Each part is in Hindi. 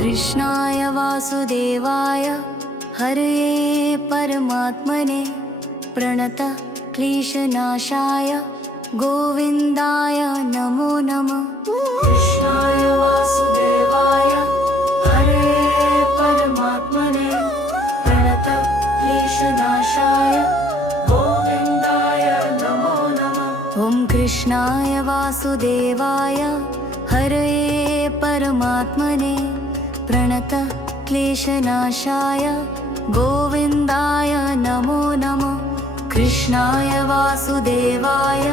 कृष्णाय वासुदेवाय हरये परमात्मने प्रणत क्लेशनाशाय गोविन्दाय नमो नमः। कृष्णाय वासुदेवाय हरये परमात्मने प्रणत क्लेशनाशाय गोविन्दाय नमो नमः। ॐ कृष्णाय वासुदेवाय हरये परमात्मने प्रणत क्लेशनाशाय गोविन्दाय नमो नमः। कृष्णाय वासुदेवाय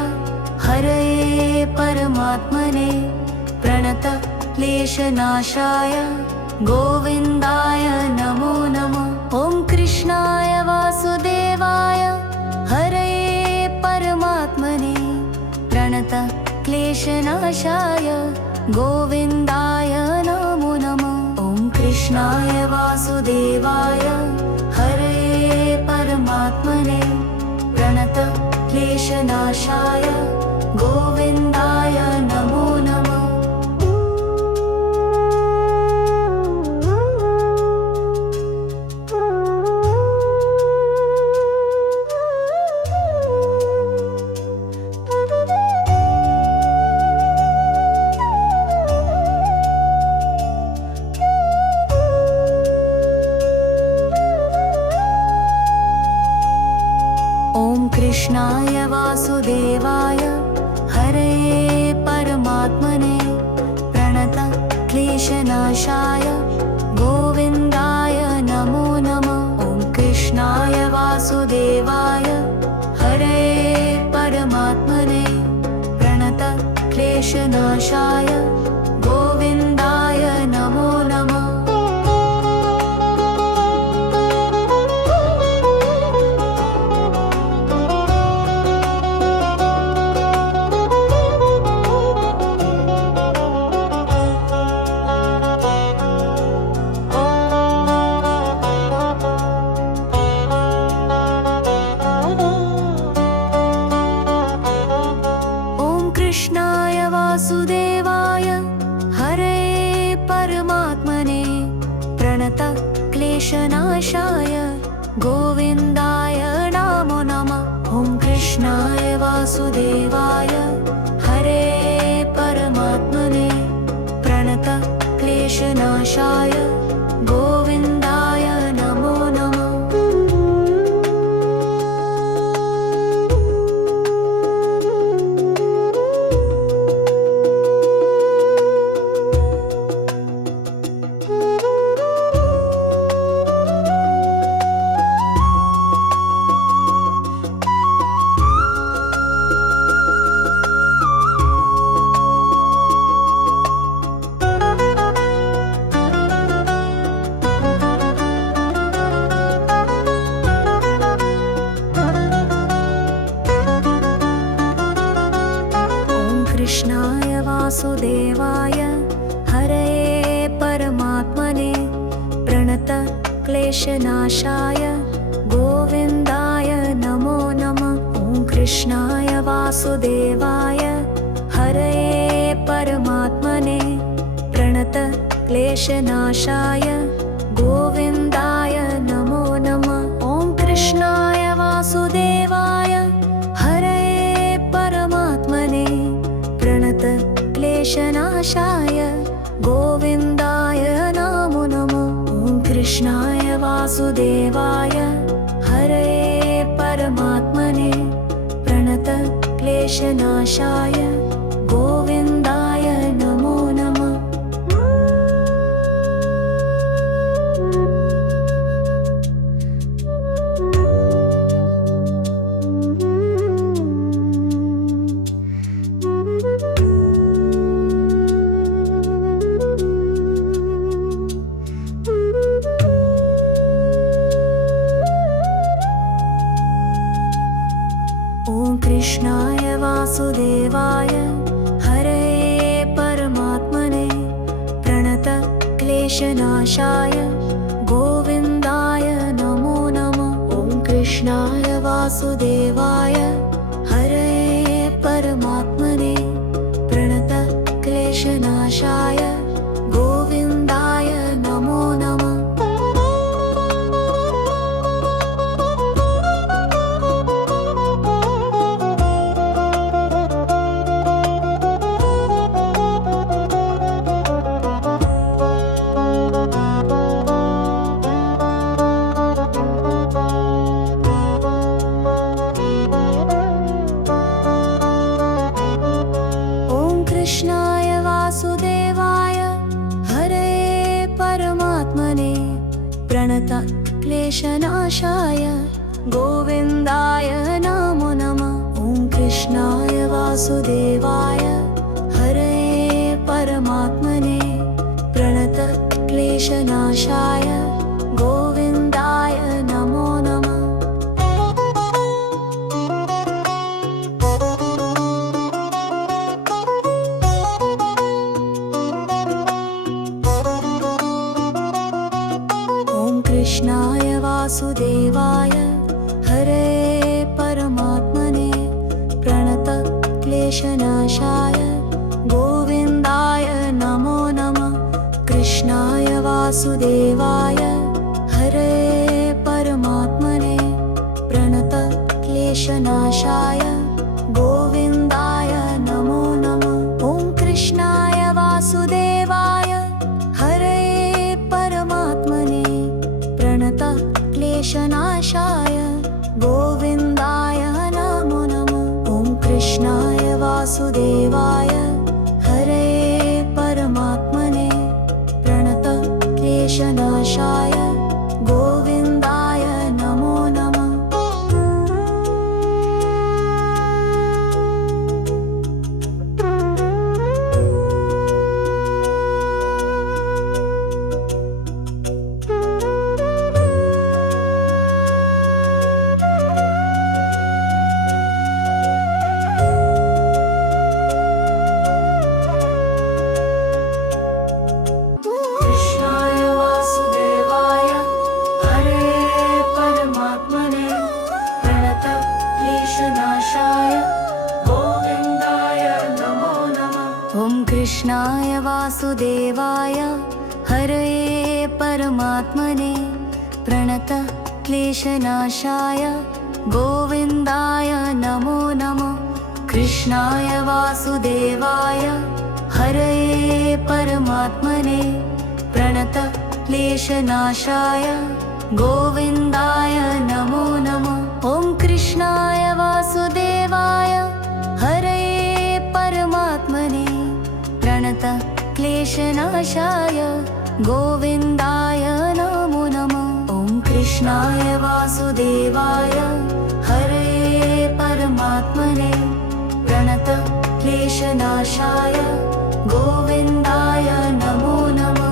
हरये परमात्मने प्रणत क्लेशनाशाय गोविन्दाय नमो नमः। ॐ कृष्णाय वासुदेवाय हरये परमात्मने प्रणत क्लेशनाशाय गोविन्दाय नमो नमः। ॐ कृष्णाय वासुदेवाय हरये परमात्मने प्रणत क्लेशनाशाय गोविन्दाय नमो नमः। कृष्णाय वासुदेवाय हरये परमात्मने प्रणत क्लेशनाशाय गोविन्दाय नमो नमः। ॐ कृष्णाय वासुदेवाय हरये परमात्मने प्रणत क्लेशनाशाय गोविन्दाय नमो नमः। कृष्णाय वासुदेवाय हरये परमात्मने प्रणत क्लेशनाशाय गोविन्दाय नमो नमः। ॐ कृष्णाय वासुदेवाय हरये परमात्मने प्रणत क्लेशनाशाय गोविन्दाय नमो नमः। कृष्णाय वासुदेवाय हरये परमात्मने प्रणत क्लेशनाशाय गोविन्दाय नमो नमः। ॐ कृष्णाय वासुदेवाय हरये परमात्मने प्रणत क्लेशनाशाय गोविन्दाय नमो नमः। ॐ कृष्णाय वासुदेवाय हरये परमात्मने प्रणत क्लेशनाशाय गोविन्दाय नमो नमः। ॐ कृष्णाय वासुदेवाय हरये परमात्मने प्रणत क्लेशनाशाय गोविन्दाय नमो नमः। कृष्णाय वासुदेवाय हरये परमात्मने प्रणत क्लेशनाशाय गोविन्दाय नमो नमः। ॐ कृष्णाय वासुदेवाय हरये परमात्मने प्रणत क्लेशनाशाय गोविन्दाय प्रणतक्लेशनाशाय गोविन्दाय नमो नमः। ॐ कृष्णाय वासुदेवाय हरये परमात्मने प्रणतक्लेशनाशाय गोविन्दाय नमो नमः। कृष्णाय वासुदेवाय हरये परमात्मने प्रणतक्लेशनाशाय गोविन्दाय नमो नमः। कृष्णाय वासुदेवाय हरये परमात्मने प्रणतक्लेशनाशाय गोविन्दाय नमो नमः। ॐ कृष्णाय वासुदेवाय हरये परमात्मने प्रणतक्लेशनाशाय गोविन्दाय नमो नमः। ॐ कृष्णाय वासुदेवाय हरये परमात्मने प्रणतक्लेशनाशाय गोविन्दाय नमो नमः। कृष्णाय वासुदेवाय हरये परमात्मने प्रणतक्लेशनाशाय गोविन्दाय नमो नमः। कृष्णाय वासुदेवाय हरये परमात्मने प्रणतक्लेशनाशाय गोविन्दाय नमो नमः। ॐ कृष्णाय वासुदेवाय हरये परमात्मने प्रणतक्लेशनाशाय गोविन्दाय नमो नमः। ॐ कृष्णाय वासुदेवाय हरये परमात्मने प्रणतक्लेशनाशाय गोविन्दाय नमो नमः।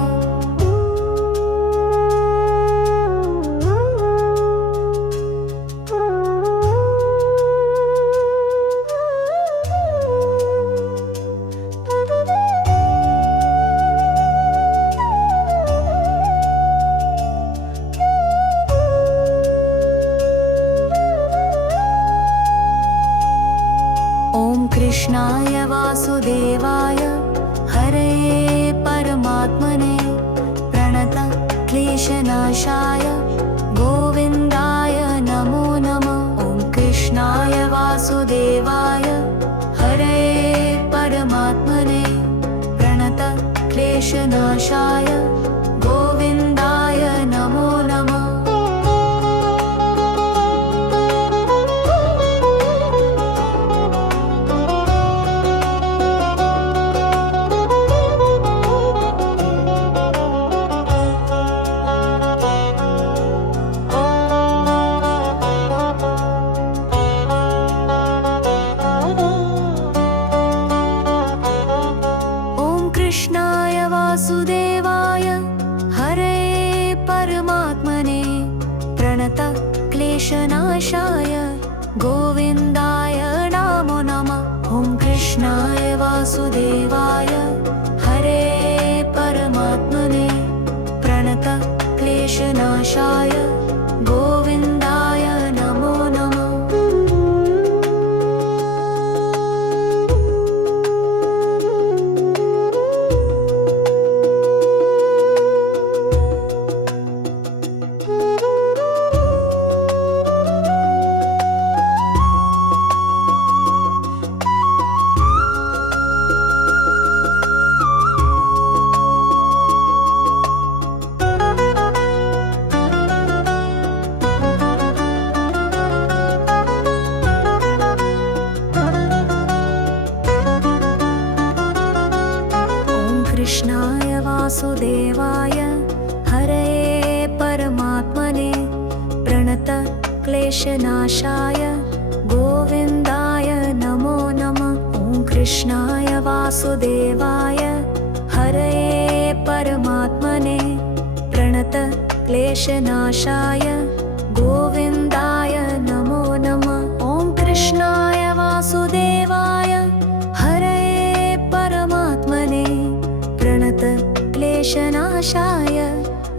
कृष्णाय वासुदेवाय हरये परमात्मने प्रणतक्लेशनाशाय गोविन्दाय नमो नमः। ॐ कृष्णाय वासुदेवाय हरये परमात्मने प्रणतक्लेशनाशाय गोविन्दाय नमो नमः। कृष्णाय वासुदेवाय हरये परमात्मने प्रणतक्लेशनाशाय गोविन्दाय नमो नमः। ॐ कृष्णाय वासुदेवाय हरये परमात्मने प्रणतक्लेशनाशाय गोविन्दाय नमो नमः। क्लेशनाशाय गोविन्दाय नमो नमः। ॐ कृष्णाय वासुदेवाय हरये परमात्मने प्रणत क्लेशनाशाय गोविन्दाय नमो नमः। ॐ कृष्णाय वासुदेवाय हरये परमात्मने प्रणत क्लेशनाशाय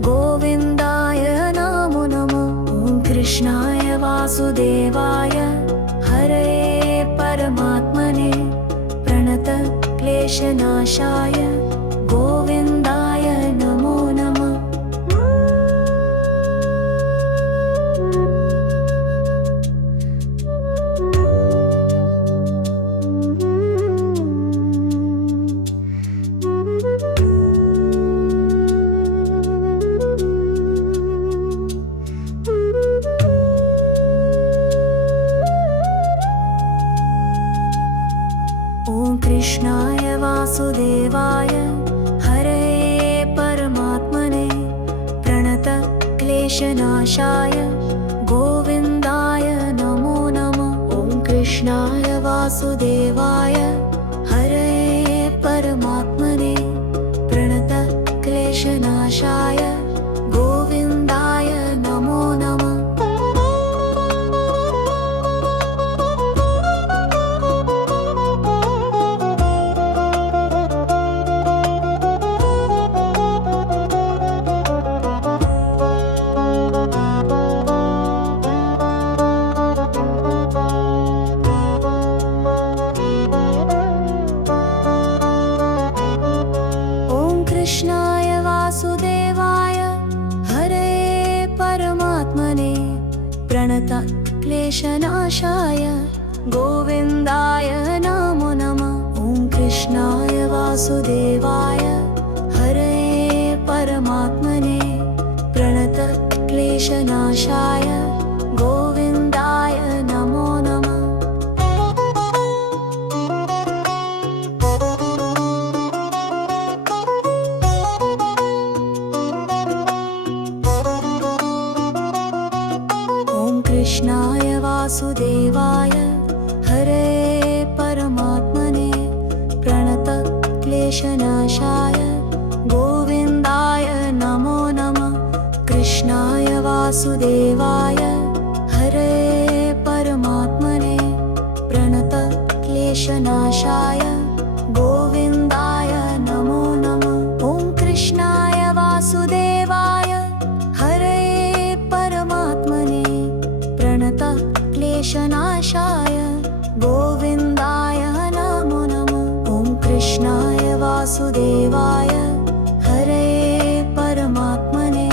गोविन्दाय नमो नमः। ॐ कृष्णाय वासुदेवाय हरये परमात्मने प्रणत क्लेशनाशाय गोविन्दाय नमो नमः। ॐ कृष्णाय वासुदेवाय हरये परमात्मने प्रणत क्लेशनाशाय गोविन्दाय नमो नमः। ॐ कृष्णाय वासुदेवाय हरये परमात्मने प्रणत क्लेशनाशाय गोविन्दाय नमो नमः। कृष्णाय वासुदेवाय हरये परमात्मने प्रणत क्लेशनाशाय गोविन्दाय नमो नमः। ॐ कृष्णाय वासुदेवाय हरये परमात्मने प्रणत क्लेशनाशाय गोविन्दाय नमो नमः। कृष्णाय वासुदेवाय हरये परमात्मने प्रणत क्लेशनाशाय गोविन्दाय नमो नमः। कृष्णाय वासुदेवाय हरये परमात्मने प्रणत क्लेशनाशाय गोविन्दाय नमो नमः। ॐ कृष्णाय वासुदेवाय हरये परमात्मने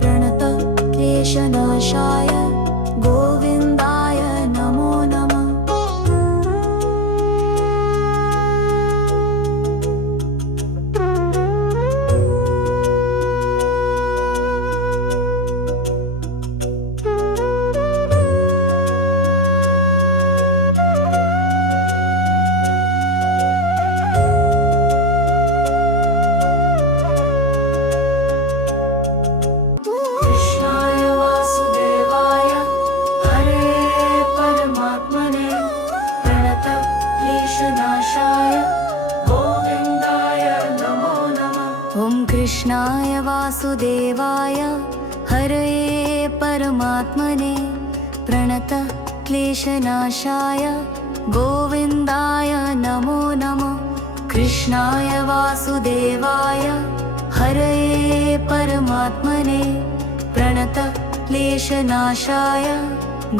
प्रणत क्लेशनाशाय गोविन्दाय नमो नमः। ॐ कृष्णाय वासुदेवाय हरये परमात्मने प्रणत क्लेशनाशाय गोविन्दाय नमो नमः। कृष्णाय वासुदेवाय हरये परमात्मने प्रणत क्लेशनाशाय गोविन्दाय नमो नमः। कृष्णाय वासुदेवाय हरये परमात्मने प्रणत क्लेशनाशाय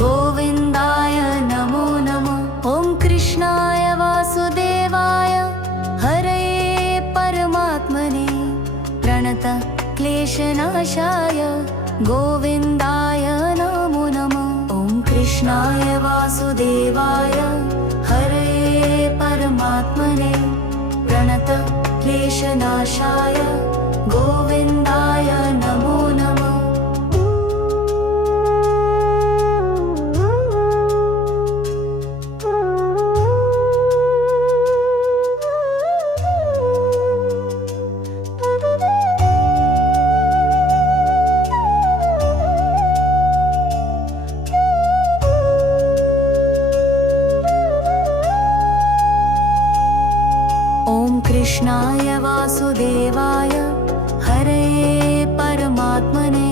गोविन्दाय नमो नमः। ॐ कृष्णाय वासुदेवाय हरये परमात्मने प्रणत क्लेशनाशाय गोविन्दाय नमो नमः। ॐ कृष्णाय वासुदेवाय हरये परमात्मने प्रणत क्लेशनाशाय गोविन्दाय नमो नमः। ॐ कृष्णाय वासुदेवाय हरये परमात्मने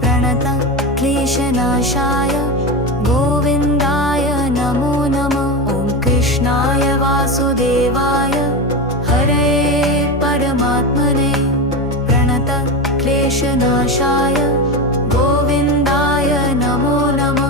प्रणतक्लेशनाशाय गोविन्दाय नमो नमः। ॐ कृष्णाय वासुदेवाय हरये परमात्मने प्रणतक्लेशनाशाय गोविन्दाय नमो नमः।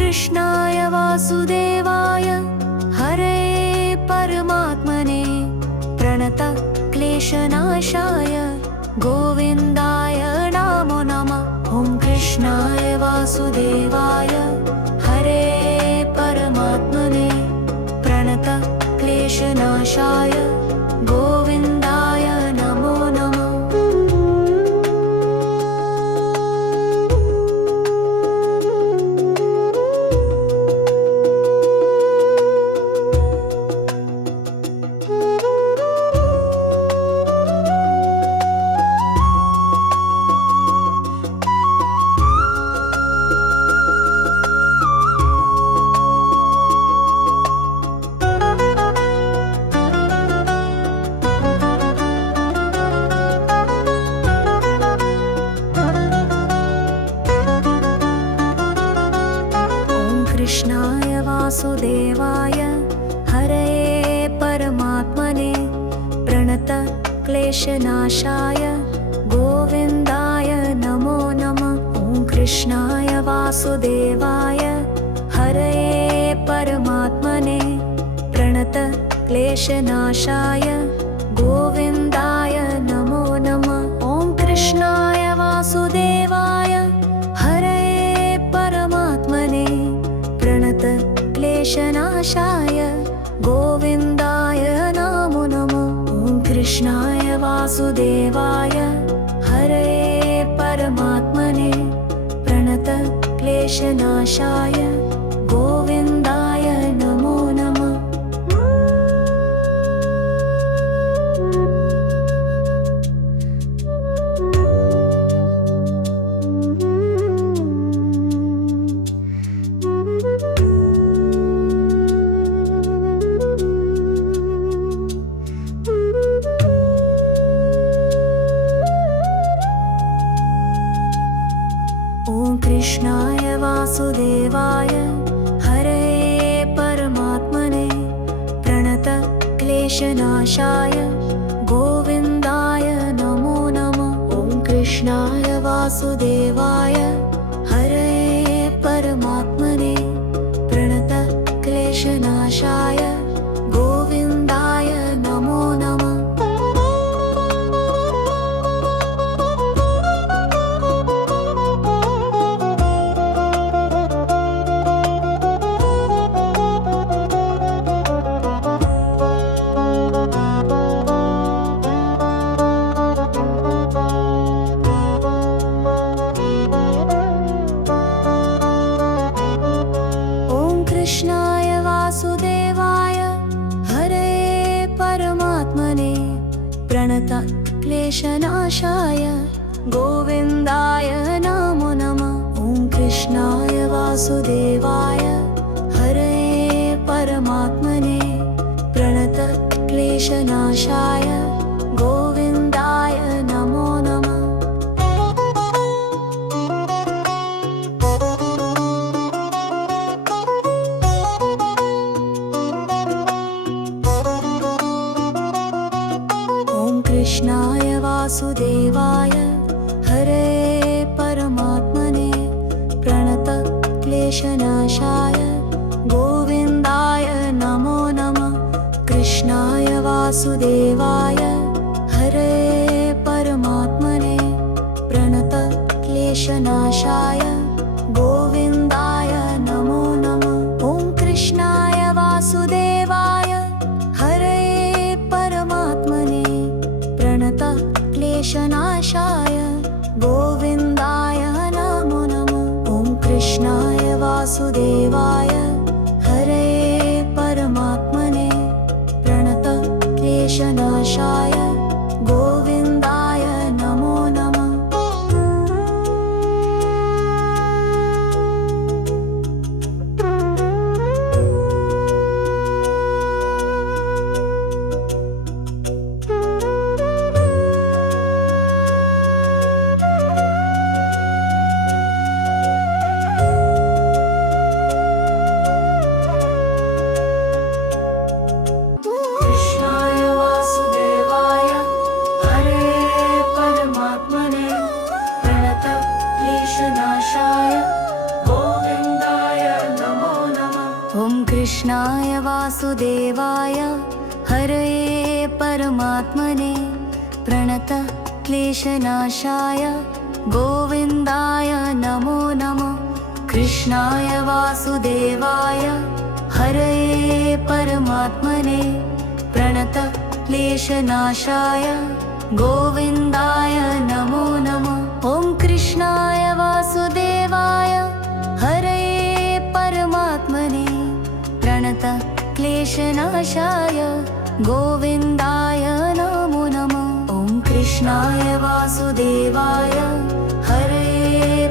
कृष्णाय वासुदेवाय हरये परमात्मने प्रणतक्लेशनाशाय गोविन्दाय नमो नमः। ॐ कृष्णाय वासुदेवाय हरये परमात्मने प्रणतक्लेशनाशाय गोविन्दाय नमो नमः। कृष्णाय वासुदेवाय हरये परमात्मने प्रणतक्लेशनाशाय गोविन्दाय नमो नमः। ॐ कृष्णाय वासुदेवाय हरये परमात्मने प्रणतक्लेशनाशाय गोविन्दाय नमो नमः। ॐ कृष्णाय वासुदेवाय हरये परमात्मने प्रणतक्लेशनाशाय गोविन्दाय नमो नमः। ॐ कृष्णाय वासुदेवाय हरये परमात्मने प्रणतक्लेशनाशाय गोविन्दाय नमो नमः। ॐ कृष्णाय वासुदेवाय हरये परमात्मने प्रणतक्लेशनाशाय गोविन्दाय नमो नमः। ॐ कृष्णाय वासुदेवाय हरये परमात्मने प्रणतक्लेशनाशाय गोविन्दाय नमो नमः। कृष्णाय वासुदेवाय हरये परमात्मने प्रणतक्लेशनाशाय गोविन्दाय नमो नमः। ॐ कृष्णाय वासुदेवाय हरये परमात्मने प्रणतक्लेशनाशाय गोविन्दाय नमो नमः। कृष्णाय वासुदेवाय हरये परमात्मने प्रणतक्लेशनाशाय गोविन्दाय नमो नमः। कृष्णाय वासुदेवाय हरये परमात्मने प्रणतक्लेशनाशाय गोविन्दाय नमो नमः। ॐ कृष्णाय वासुदेवाय हरये परमात्मने प्रणतक्लेशनाशाय गोविन्दाय वासुदेवाय हरे परमात्मने प्रणत क्लेशनाशाय गोविन्दाय नमो नमः। कृष्णाय वासुदेवाय हरे परमात्मने प्रणत क्लेशनाशाय गोविन्दाय नमो नमः। ॐ कृष्णाय वासुदेवाय हरे परमात्मने प्रणत क्लेशनाशाय गोविन्दाय नमो नमः। कृष्णाय वासुदेवाय हरे परमात्मने प्रणत क्लेशनाशाय गोविन्दाय नमो नमः। ॐ कृष्णाय वासुदेवाय हरे परमात्मने प्रणत क्लेशनाशाय गोविन्दाय नमो नमः। ॐ कृष्णाय वासुदेवाय हरे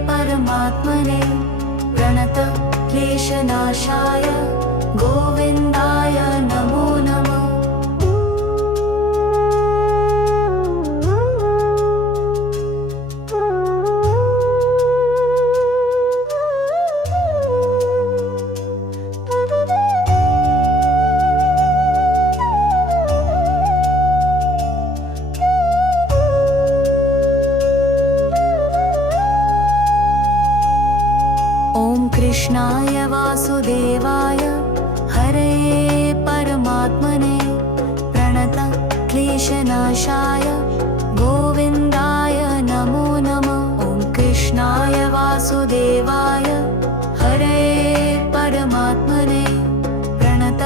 परमात्मने प्रणत क्लेशनाशाय गोविन्दाय नमो नमः। ॐ कृष्णाय वासुदेवाय हरे परमात्मने प्रणत क्लेशनाशाय गोविन्दाय नमो नमः। ॐ कृष्णाय वासुदेवाय हरे परमात्मने प्रणत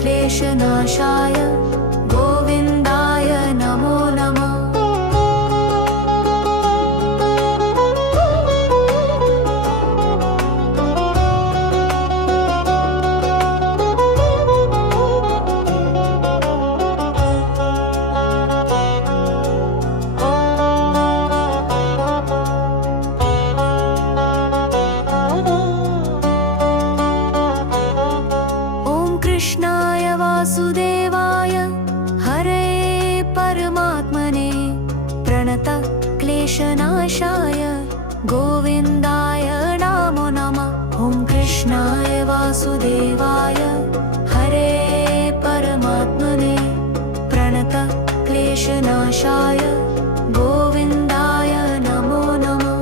क्लेशनाशाय गोविन्दाय नमो नमः। कृष्णाय वासुदेवाय हरे परमात्मने प्रणत क्लेशनाशाय गोविन्दाय नमो नमः। ॐ कृष्णाय वासुदेवाय हरे परमात्मने प्रणत क्लेशनाशाय गोविन्दाय नमो नमः।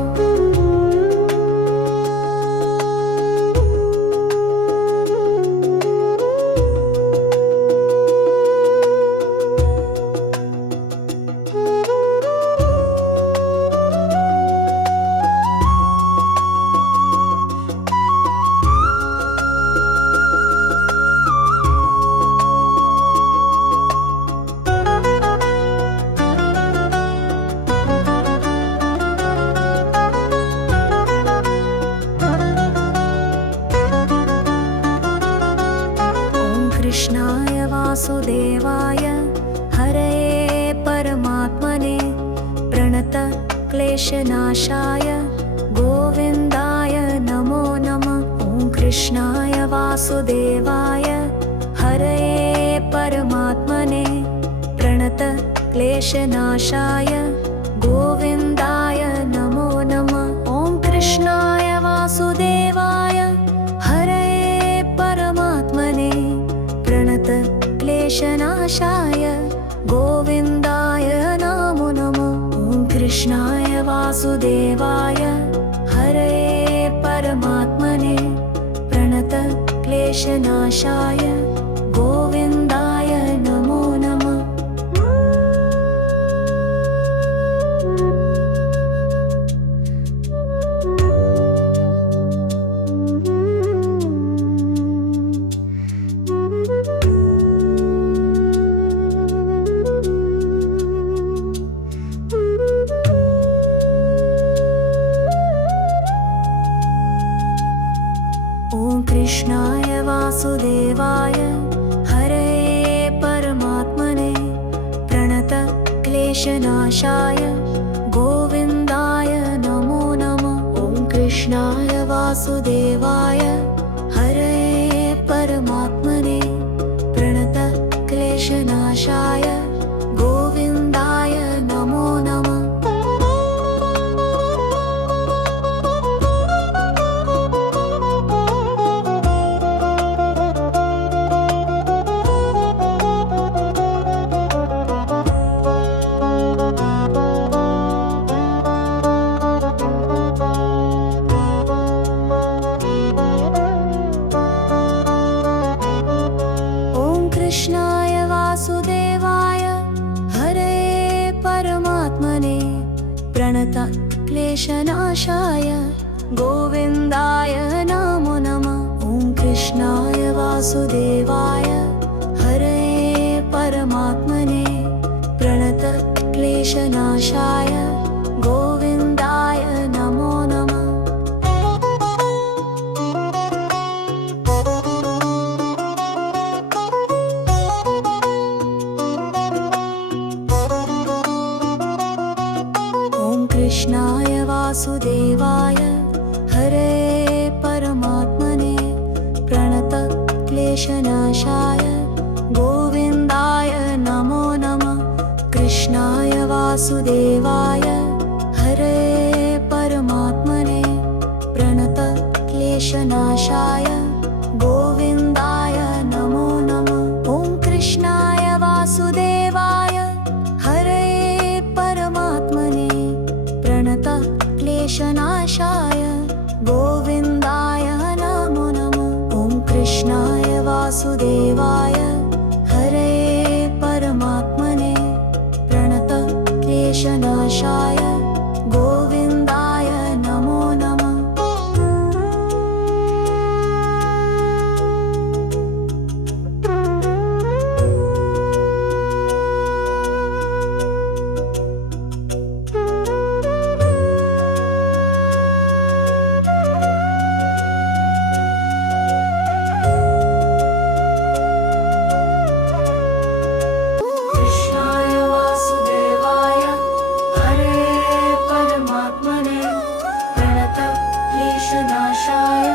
कृष्णाय वासुदेवाय हरे परमात्मने प्रणत क्लेशनाशाय गोविन्दाय नमो नमः। ॐ कृष्णाय वासुदेवाय हरे परमात्मने प्रणत क्लेशनाशाय गोविन्दाय नमो नमः। ॐ कृष्णाय वासुदेवाय हरे परमात्मने प्रणत क्लेशनाशाय गोविन्दाय नमो नमः। ॐ कृष्णाय वासुदेवाय हरे परमात्मने प्रणत क्लेशनाशाय गोविन्दाय नमो नमः। ॐ कृष्णाय वासुदेवाय हरये परमात्मने प्रणतक्लेशनाशाय गोविन्दाय नमो नमः। ॐ कृष्णाय वासुदेवाय हरये परमात्मने प्रणतक्लेशनाशाय गोविन्दाय नमो नमः। कृष्णाय वासुदेवाय हरये परमात्मने प्रणतक्लेशनाशाय गोविन्दाय नमो नमः। ॐ कृष्णाय वासुदेवाय हरये परमात्मने प्रणतक्लेशनाशाय गोविन्दाय नमो नमः। कृष्णाय वासुदेवाय हरये परमात्मने प्रणतक्लेशनाशाय गोविन्दाय नमो नमः। कृष्णाय वासुदेवाय हरये परमात्मने प्रणतक्लेशनाशाय गोविन्दाय नमो नमः। ॐ कृष्णाय वासुदेवाय हरये परमात्मने प्रणतक्लेशनाशाय गोविन्दाय नमो नमः। ॐ कृष्णाय वासुदेवाय हरये परमात्मने प्रणतक्लेशनाशाय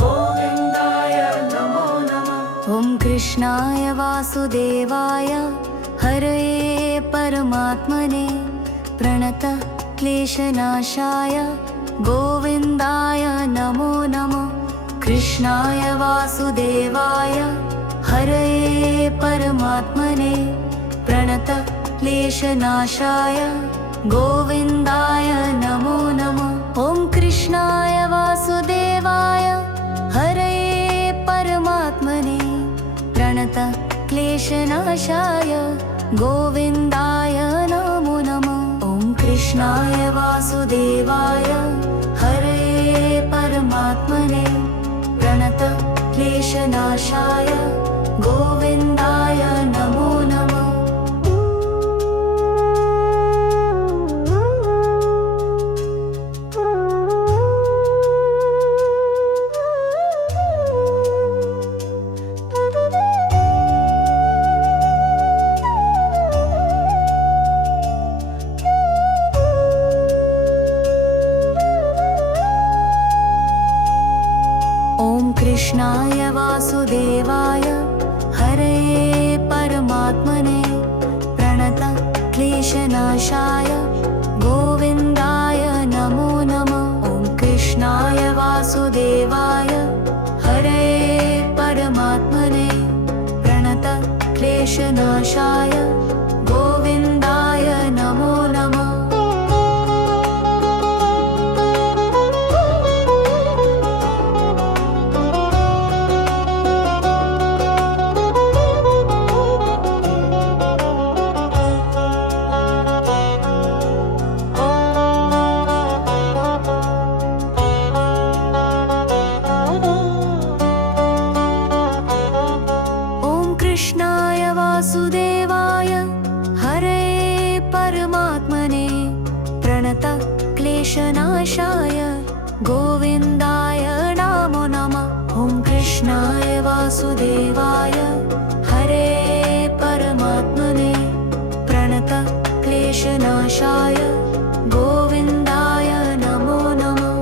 गोविन्दाय नमो नमः। कृष्णाय वासुदेवाय हरये परमात्मने प्रणतक्लेशनाशाय गोविन्दाय नमो नमः। कृष्णाय वासुदेवाय हरये परमात्मने प्रणतक्लेशनाशाय गोविन्दाय नमो नमः। ॐ कृष्णाय वासुदेवाय हरये परमात्मने प्रणतक्लेशनाशाय गोविन्दाय नमो नमः। ॐ कृष्णाय वासुदेवाय हरये परमात्मने प्रणतक्लेशनाशाय गोविन्दाय नमो नमः। कृष्णाय वासुदेवाय हरये परमात्मने प्रणतक्लेशनाशाय गोविन्दाय नमो नमः। ॐ कृष्णाय वासुदेवाय हरये परमात्मने प्रणतक्लेशनाशाय गोविन्दाय नमो नमः। कृष्णाय वासुदेवाय हरे परमात्मने प्रणत क्लेशनाशाय गोविन्दाय नमो नमः।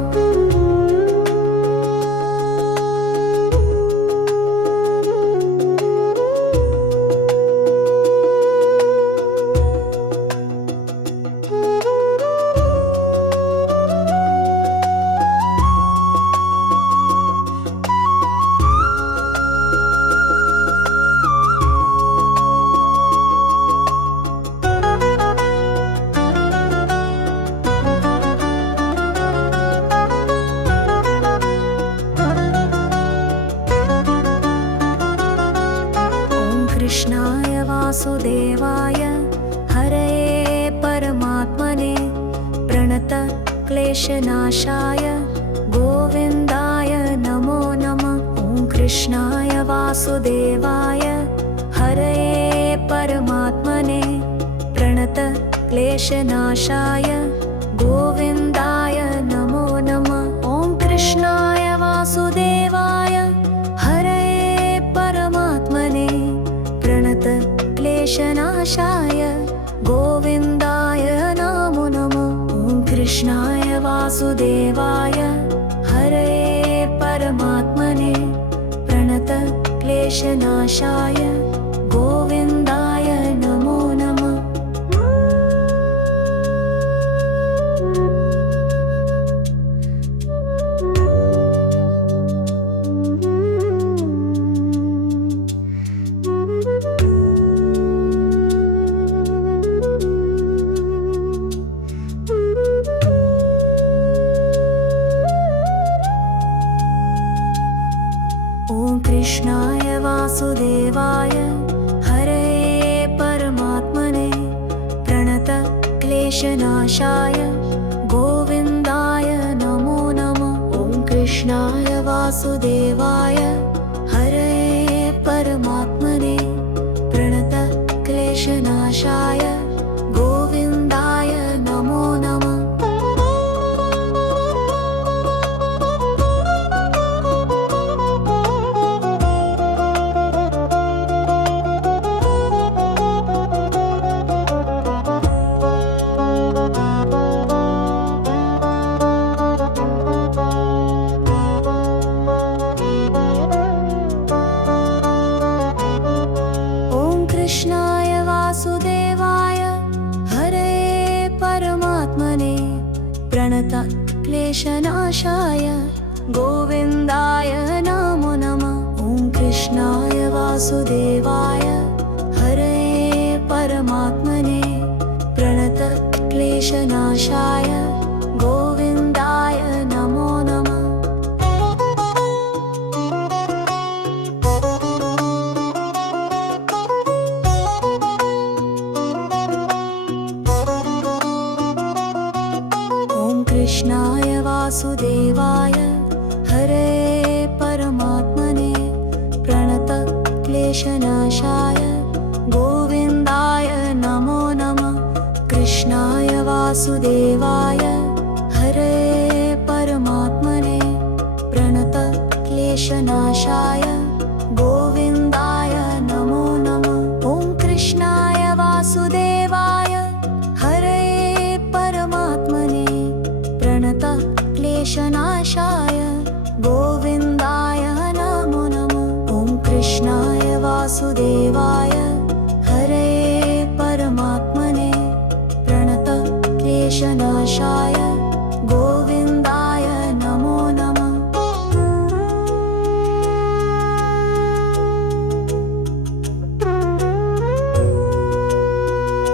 कृष्णाय वासुदेवाय हरये परमात्मने प्रणत क्लेशनाशाय गोविन्दाय नमो नमः। ॐ कृष्णाय वासुदेवाय हरये परमात्मने प्रणत क्लेशनाशाय गोविन्दाय नमो नमः। ॐ कृष्णाय वासुदेवाय हरये परमात्मने प्रणत क्लेशनाशाय गोविन्दाय नमो नमः। ॐ कृष्णाय वासुदेवाय हरये परमात्मने प्रणत क्लेशनाशाय गोविन्दाय नमो नमः। ॐ कृष्णाय वासुदेवाय हरये परमात्मने प्रणत क्लेशनाशाय गोविन्दाय नमो नमः। ॐ कृष्णाय वासुदेवाय हरये परमात्मने प्रणत क्लेशनाशाय गोविन्दाय नमो नमः। कृष्णाय वासुदेवाय हरये परमात्मने प्रणत क्लेशनाशाय गोविन्दाय नमो नमः। ॐ कृष्णाय वासुदेवाय हरये परमात्मने प्रणत क्लेशनाशाय गोविन्दाय नमो नमः। कृष्णाय वासुदेवाय हरये परमात्मने प्रणत क्लेशनाशाय गोविन्दाय नमो नमः। कृष्णाय वासुदेवाय हरये परमात्मने प्रणत क्लेशनाशाय गोविन्दाय नमो नमः। ॐ कृष्णाय वासुदेवाय हरये परमात्मने प्रणत क्लेशनाशाय गोविन्दाय नमो नमः।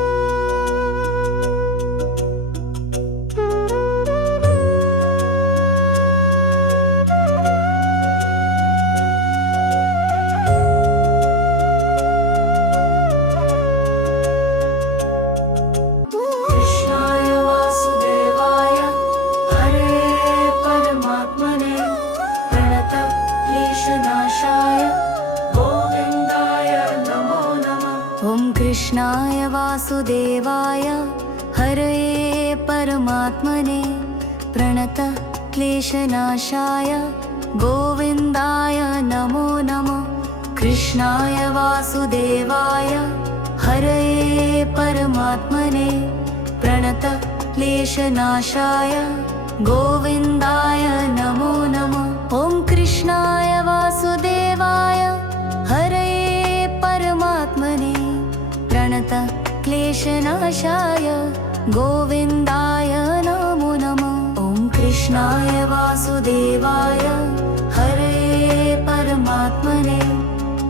ॐ कृष्णाय वासुदेवाय हरये परमात्मने प्रणत क्लेशनाशाय गोविन्दाय नमो नमः। कृष्णाय वासुदेवाय हरये परमात्मने प्रणत क्लेशनाशाय गोविन्दाय नमो नमः। कृष्णाय वासुदेवाय हरये परमात्मने प्रणतक्लेशनाशाय गोविन्दाय नमो नमः। ॐ कृष्णाय वासुदेवाय हरये परमात्मने प्रणतक्लेशनाशाय गोविन्दाय नमो नमः। ॐ कृष्णाय वासुदेवाय हरये परमात्मने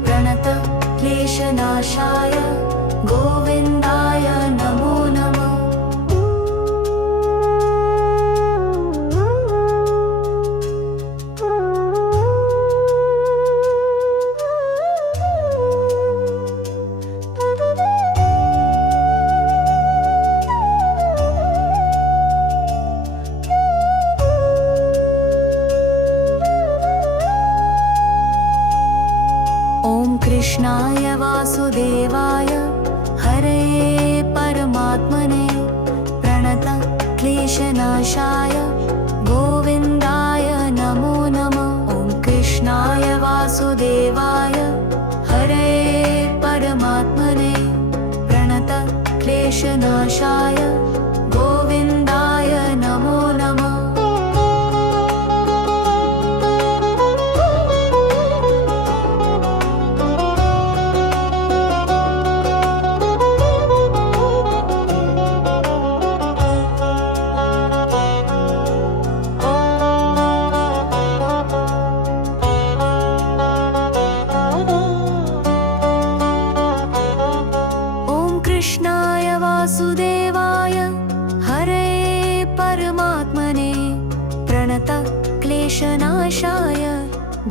प्रणतक्लेशनाशाय गोविन्दाय नमो नमः। कृष्णाय वासुदेवाय हरये परमात्मने प्रणतक्लेशनाशाय गोविन्दाय नमो नमः। ॐ कृष्णाय वासुदेवाय हरये परमात्मने प्रणतक्लेशनाशाय गोविन्दाय नमो नमः। कृष्णाय वासुदेवाय हरये परमात्मने प्रणतक्लेशनाशाय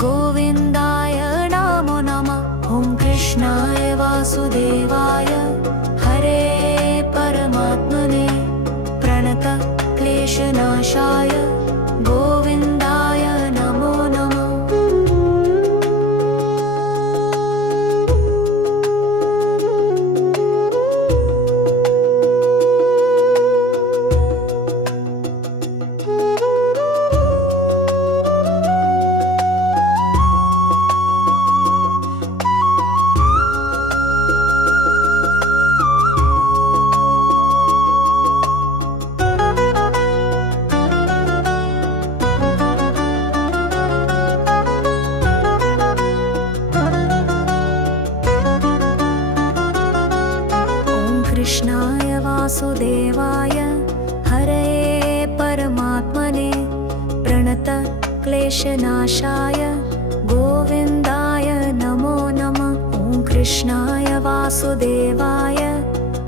गोविन्दाय नमो नमः। ॐ कृष्णाय वासुदेवाय हरये परमात्मने प्रणतक्लेशनाशाय गोविन्दाय नमो नमः। कृष्णाय वासुदेवाय हरये परमात्मने प्रणतक्लेशनाशाय गोविन्दाय नमो नमः। ॐ कृष्णाय वासुदेवाय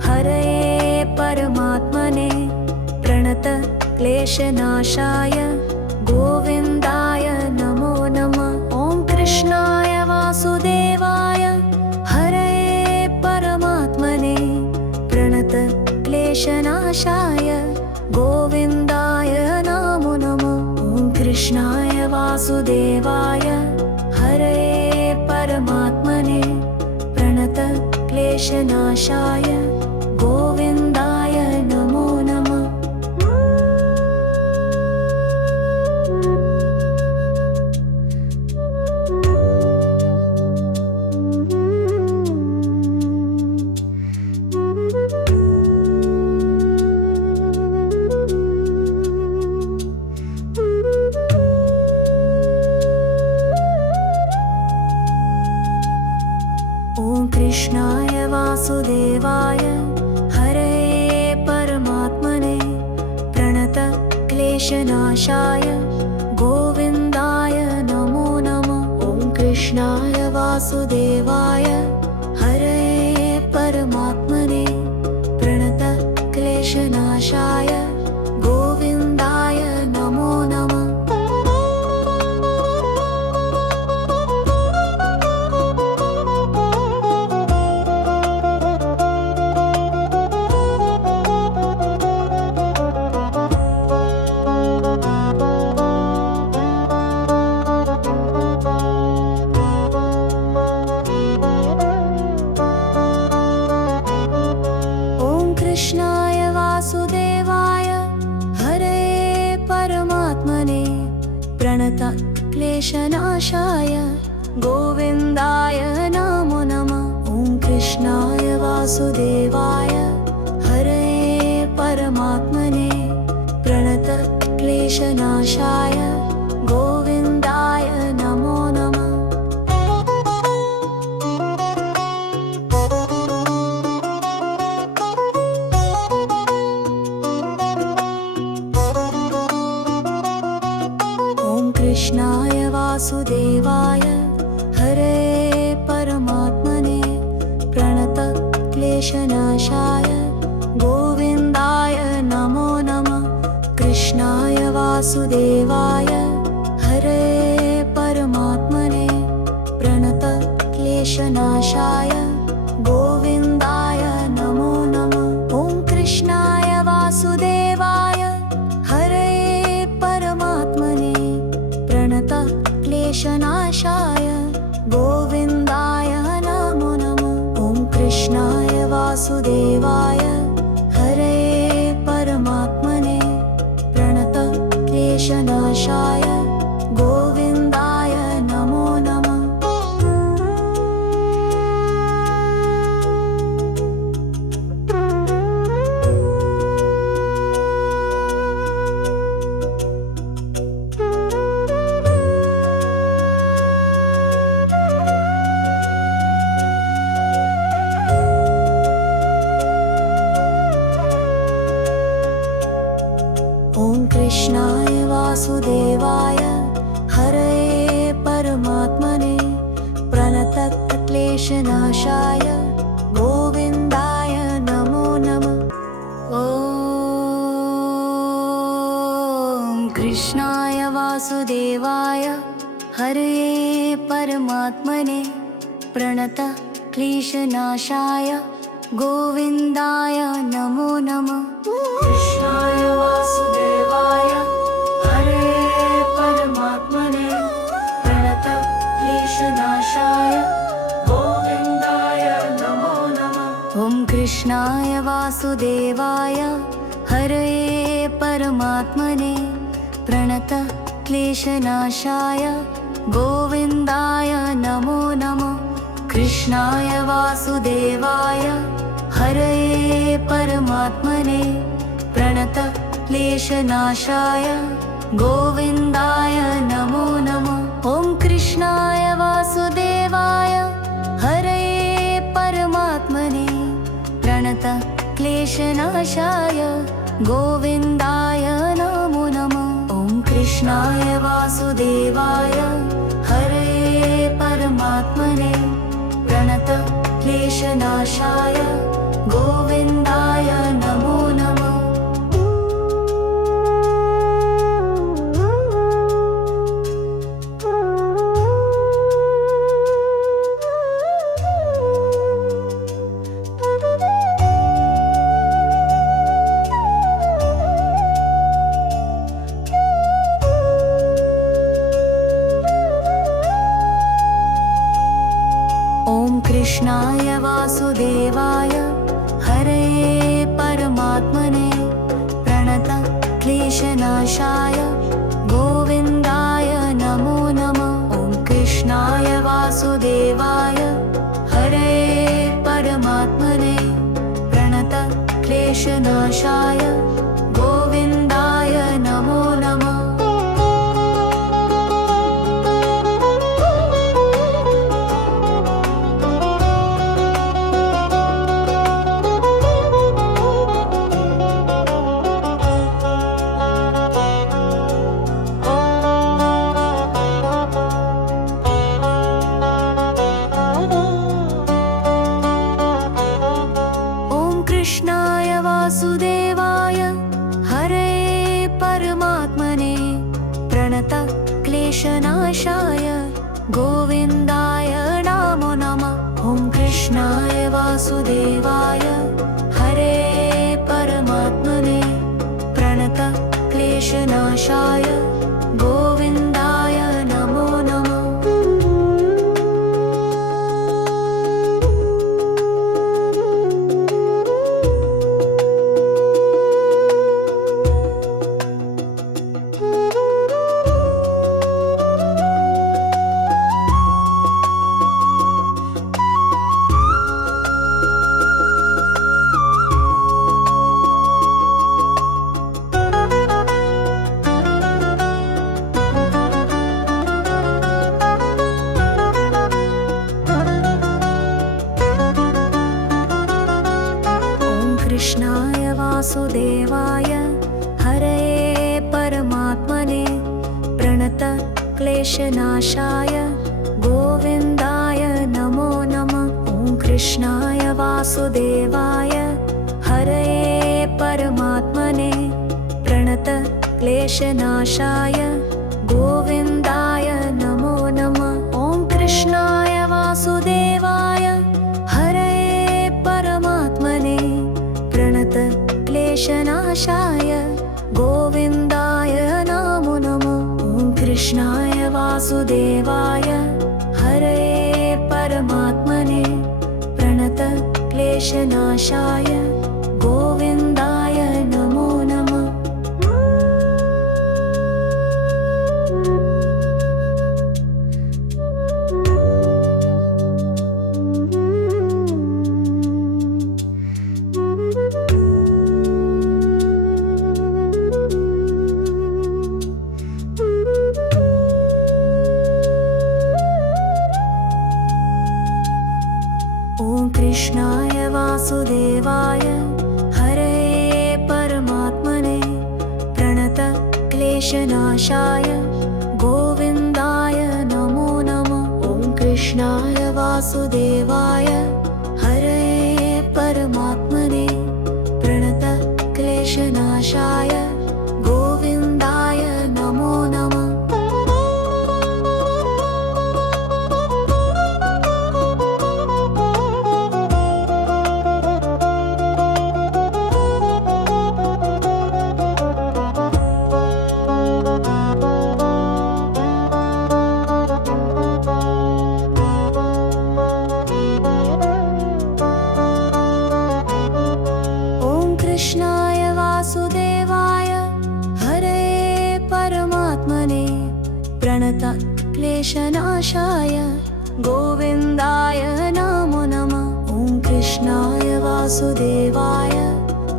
हरये परमात्मने प्रणतक्लेशनाशाय गोविन्दाय नमो नमः। ॐ कृष्णाय वासुदेवाय हरये परमात्मने प्रणतक्लेशनाशाय गोविन्दाय नमो नमः। ॐ कृष्णाय वासुदेवाय हरये परमात्मने प्रणतक्लेशनाशाय गोविन्दाय नमो नमः। कृष्णाय वासुदेवाय हरये परमात्मने प्रणतक्लेशनाशाय गोविन्दाय नमो नमः। ॐ कृष्णाय वासुदेवाय हरये परमात्मने प्रणतक्लेशनाशाय गोविन्दाय नमो नमः। कृष्णाय वासुदेवाय हरये परमात्मने प्रणतक्लेशनाशाय क्लेशनाशाय गोविन्दाय नमो नमः। ॐ कृष्णाय वासुदेवाय हरे परमात्मने प्रणतक्लेशनाशाय गोविन्दाय नमो नमः। ॐ कृष्णाय वासुदेवाय हरे परमात्मने प्रणतक्लेशनाशाय गोविन्दाय नमो नमः। कृष्णाय वासुदेवाय हरे परमात्मने प्रणतक्लेशनाशाय गोविन्दाय नमो नमः। ॐ कृष्णाय वासुदेवाय हरे परमात्मने प्रणतक्लेशनाशाय गोविन्दाय नमो नमः। ॐ कृष्णाय वासुदेवाय हरे परमात्मने प्रणतक्लेशनाशाय गोविन्दाय नमो नमः। ॐ कृष्णाय वासुदेवाय हरे परमात्मने प्रणतक्लेशनाशाय गोविन्दाय नमो नमः। ॐ कृष्णाय वासुदेवाय हरे परमात्मने प्रणतक्लेशनाशाय गोविन्दाय नमो नमः। कृष्णाय वासुदेवाय हरे परमात्मने प्रणतक्लेशनाशाय गोविन्दाय नमो नमः। ॐ कृष्णाय वासुदेवाय हरे परमात्मने प्रणतक्लेशनाशाय गोविन्दाय नमो नमः। कृष्णाय वासुदेवाय हरे परमात्मने प्रणतक्लेशनाशाय गोविन्दाय नमो नमः। ॐ कृष्णाय वासुदेवाय हरे परमात्मने प्रणतक्लेशनाशाय गोविन्दाय नमो नमः। ॐ कृष्णाय वासुदेवाय हरे परमात्मने प्रणतक्लेशनाशाय गोविन्दाय नमो नमः। ॐ कृष्णाय वासुदेवाय हरे परमात्मने प्रणतक्लेशनाशाय गोविन्दाय नमो नमः। ॐ कृष्णाय वासुदेवाय हरे परमात्मने प्रणतक्लेशनाशाय गोविन्दाय नमो नमः। कृष्णाय वासुदेवाय हरे परमात्मने प्रणतक्लेशनाशाय गोविन्दाय नमो नमः। ॐ कृष्णाय वासुदेवाय हरे परमात्मने प्रणतक्लेशनाशाय गोविन्दाय नमो नमः। ॐ क्लेशनाशाय गोविन्दाय नमो नमः। ॐ कृष्णाय वासुदेवाय हरये परमात्मने प्रणत क्लेशनाशाय गोविन्दाय नमो नमः। ॐ कृष्णाय वासुदेवाय हरये परमात्मने प्रणत क्लेशनाशाय गोविन्दाय नमो नमः। ॐ कृष्णाय वासुदेवाय हरये परमात्मने प्रणत क्लेशनाशाय गोविन्दाय नमो नमः। ॐ कृष्णाय वासुदेवाय हरये परमात्मने प्रणत क्लेशनाशाय गोविन्दाय नमो नमः। ॐ कृष्णाय वासुदेवाय हरये परमात्मने प्रणत क्लेशनाशाय गोविन्दाय नमो नमः। कृष्णाय वासुदेवाय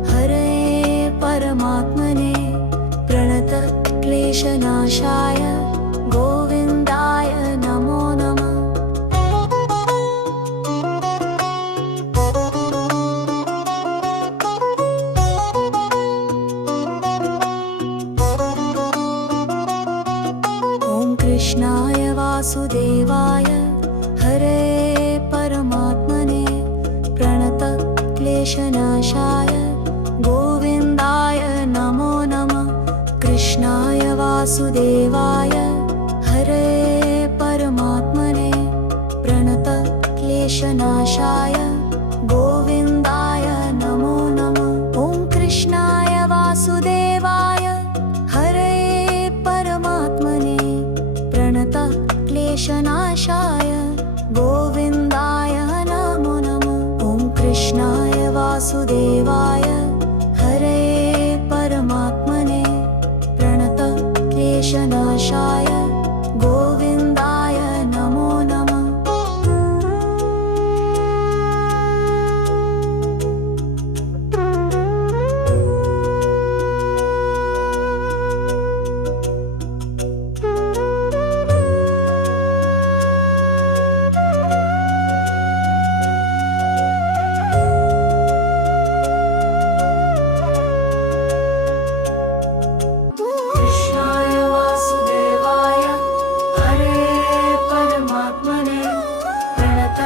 हरये परमात्मने प्रणत क्लेशनाशाय गोविन्दाय नमो नमः। ॐ कृष्णाय वासुदेवाय हरये परमात्मने प्रणत क्लेशनाशाय गोविन्दाय नमो नमः। कृष्णाय वासुदेवाय हरये परमात्मने प्रणत क्लेशनाशाय गोविन्दाय नमो नमः। कृष्णाय वासुदेवाय हरये परमात्मने प्रणत क्लेशनाशाय गोविन्दाय नमो नमः। ॐ कृष्णाय वासुदेवाय हरये परमात्मने प्रणत क्लेशनाशाय गोविन्दाय नमो नमः। ॐ कृष्णाय वासुदेवाय हरये परमात्मने प्रणत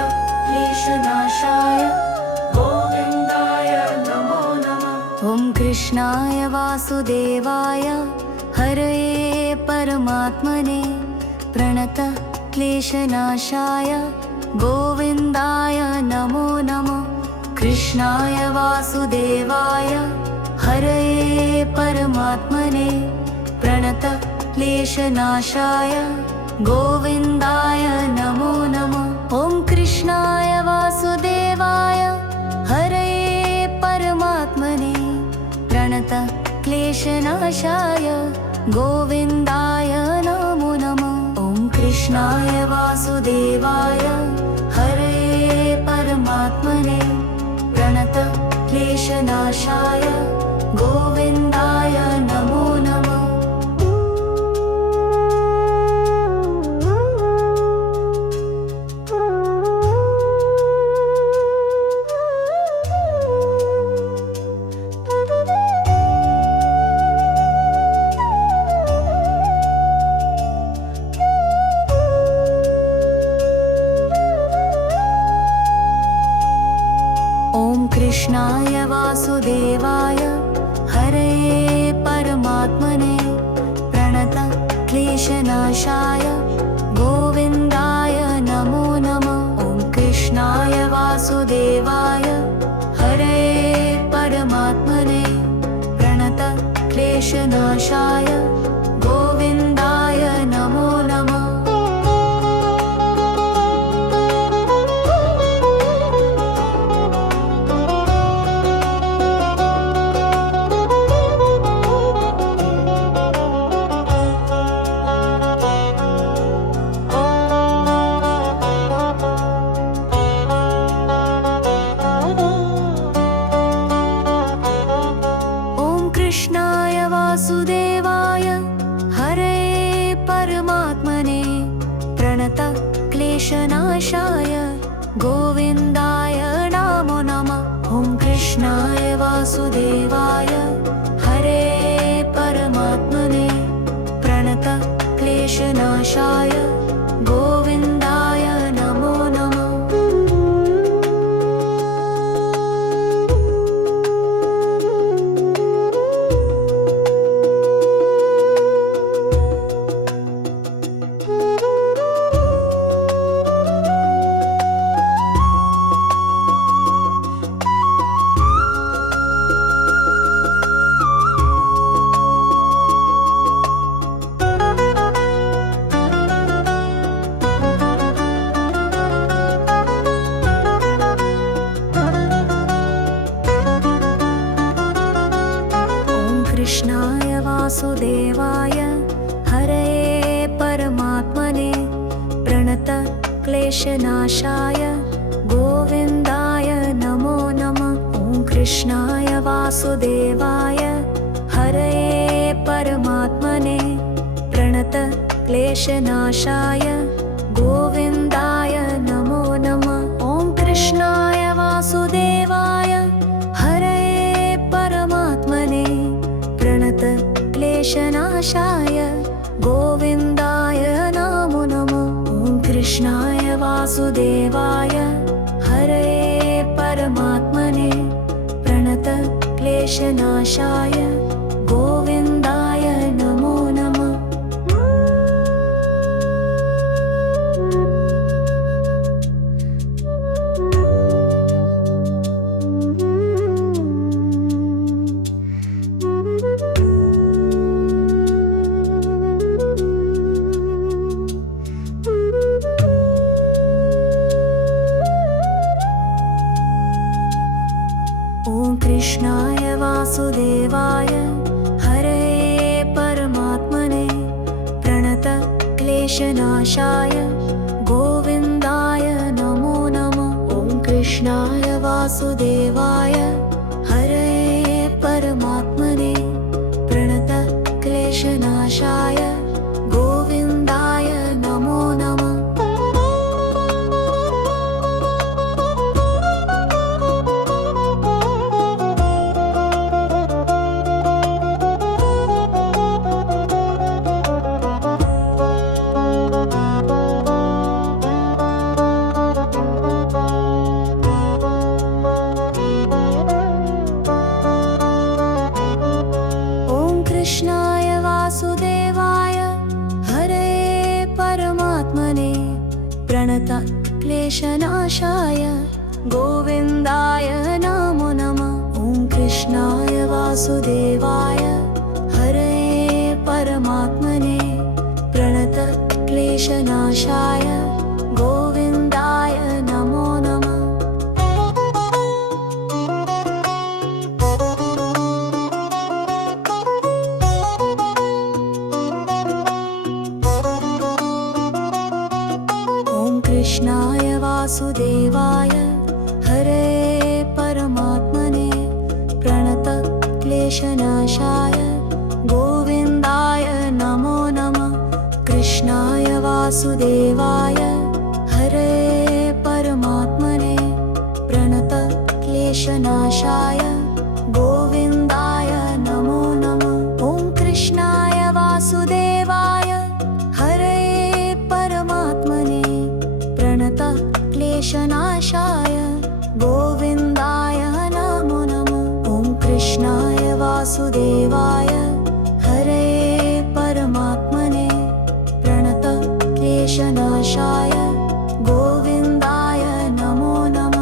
क्लेशनाशाय गोविन्दाय नमो नमः। कृष्णाय वासुदेवाय हरये परमात्मने प्रणत क्लेशनाशाय गोविन्दाय नमो नमः। कृष्णाय वासुदेवाय हरये परमात्मने प्रणत क्लेशनाशाय गोविन्दाय नमो नमः। ॐ कृष्णाय वासुदेवाय हरये परमात्मने प्रणत क्लेशनाशाय गोविन्दाय नमो नमः। ॐ कृष्णाय वासुदेवाय हरये परमात्मने प्रणत क्लेशनाशाय गोविन्दाय नमो नमः। क्लेशनाशाय गोविन्दाय नमो नमः। ॐ कृष्णाय वासुदेवाय हरे परमात्मने प्रणत क्लेशनाशाय गोविन्दाय नमो नमः। कृष्णाय वासुदेवाय हरे परमात्मने प्रणत क्लेशनाशाय गोविन्दाय नमो नमः। ॐ कृष्णाय वासुदेवाय हरे परमात्मने प्रणत क्लेशनाशाय गोविन्दाय नमो नमः। कृष्णाय वासुदेवाय हरे परमात्मने प्रणत क्लेशनाशाय गोविन्दाय नमो नमः। ॐ कृष्णाय वासुदेवाय हरे परमात्मने प्रणत क्लेशनाशाय गोविन्दाय नमो नमः। ॐ कृष्णाय वासुदेवाय हरे परमात्मने प्रणत क्लेशनाशाय गोविन्दाय नमो नमः। ॐ कृष्णाय वासुदेवाय हरे परमात्मने प्रणत क्लेशनाशाय गोविन्दाय नमो नमः। ॐ कृष्णाय वासुदेवाय हरे परमात्मने प्रणत क्लेशनाशाय गोविन्दाय नमो नमः। ॐ कृष्णाय वासुदेवाय हरे परमात्मने प्रणत क्लेशनाशाय गोविन्दाय नमो नमः। कृष्णाय वासुदेवाय हरे परमात्मने प्रणत क्लेशनाशाय गोविन्दाय नमो नमः। ॐ कृष्णाय वासुदेवाय हरे परमात्मने प्रणत क्लेशनाशाय गोविन्दाय नमो नमः। कृष्णाय वासुदेवाय हरे परमात्मने प्रणत क्लेशनाशाय गोविन्दाय नमो नमः। कृष्णाय वासुदेवाय हरे परमात्मने प्रणत क्लेशनाशाय गोविन्दाय नमो नमः। ॐ कृष्णाय वासुदेवाय हरे परमात्मने प्रणत क्लेशनाशाय गोविन्दाय नमो नमः। ॐ कृष्णाय वासुदेवाय हरे परमात्मने क्लेशनाशाय गोविन्दाय नमो नमः।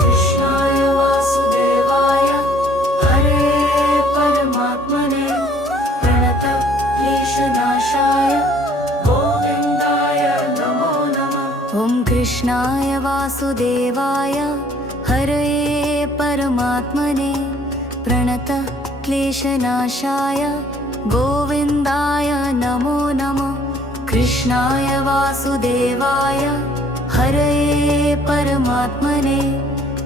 कृष्णाय वासुदेवाय हरे परमात्मने प्रणतक्लेशनाशाय गोविन्दाय नमो नमः। ॐ कृष्णाय वासुदेवाय हरे परमात्मने प्रणतक्लेशनाशाय गोविन्दाय नमो नमः। कृष्णाय वासुदेवाय हरे परमात्मने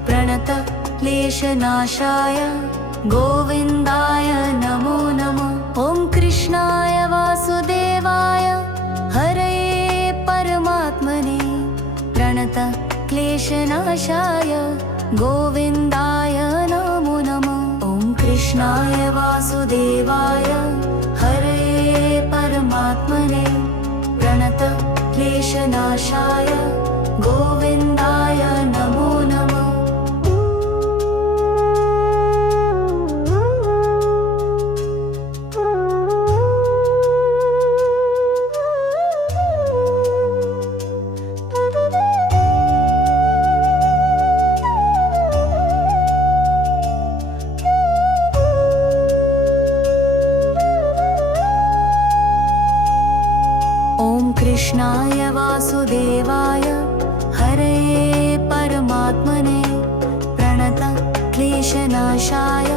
प्रणतक्लेशनाशाय गोविन्दाय नमो नमः। ॐ कृष्णाय वासुदेवाय हरे परमात्मने प्रणतक्लेशनाशाय गोविन्दाय नमो नमः। ॐ कृष्णाय वासुदेवाय हरे परमात्मने प्रणतक्लेशनाशाय गोविन्दाय नमो नमः। ॐ कृष्णाय वासुदेवाय हरे परमात्मने प्रणतक्लेशनाशाय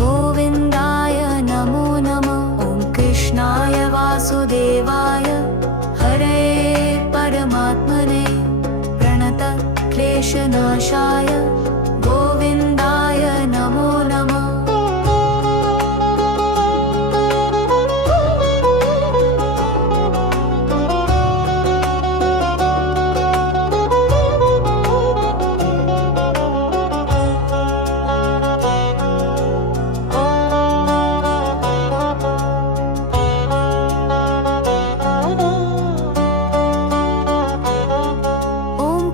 गोविन्दाय नमो नमः। ॐ कृष्णाय वासुदेवाय हरे परमात्मने प्रणतक्लेशनाशाय गोविन्दाय नमो नमः।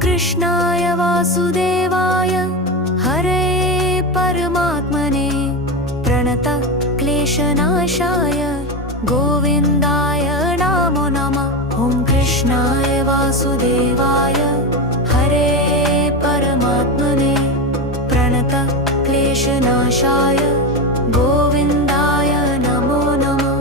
कृष्णाय वासुदेवाय हरे परमात्मने प्रणतक्लेशनाशाय गोविन्दाय नमो नमः। ॐ कृष्णाय वासुदेवाय हरे परमात्मने प्रणतक्लेशनाशाय गोविन्दाय नमो नमः।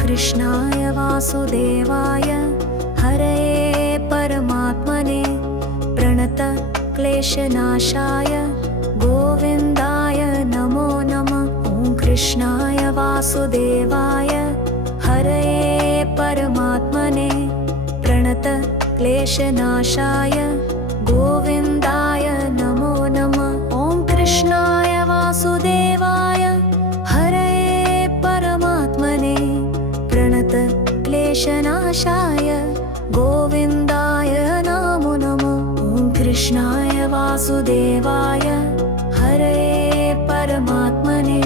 कृष्णाय वासुदेवाय हरे परमात्मने प्रणतक्लेशनाशाय गोविन्दाय नमो नमः। ॐ कृष्णाय वासुदेवाय हरे परमात्मने प्रणतक्लेशनाशाय गोविन्दाय नमो नमः। ॐ कृष्णाय वासुदेवाय हरे परमात्मने प्रणतक्लेशनाशाय गोविन्दाय नमो नमः। ॐ कृष्णाय वासुदेवाय हरे परमात्मने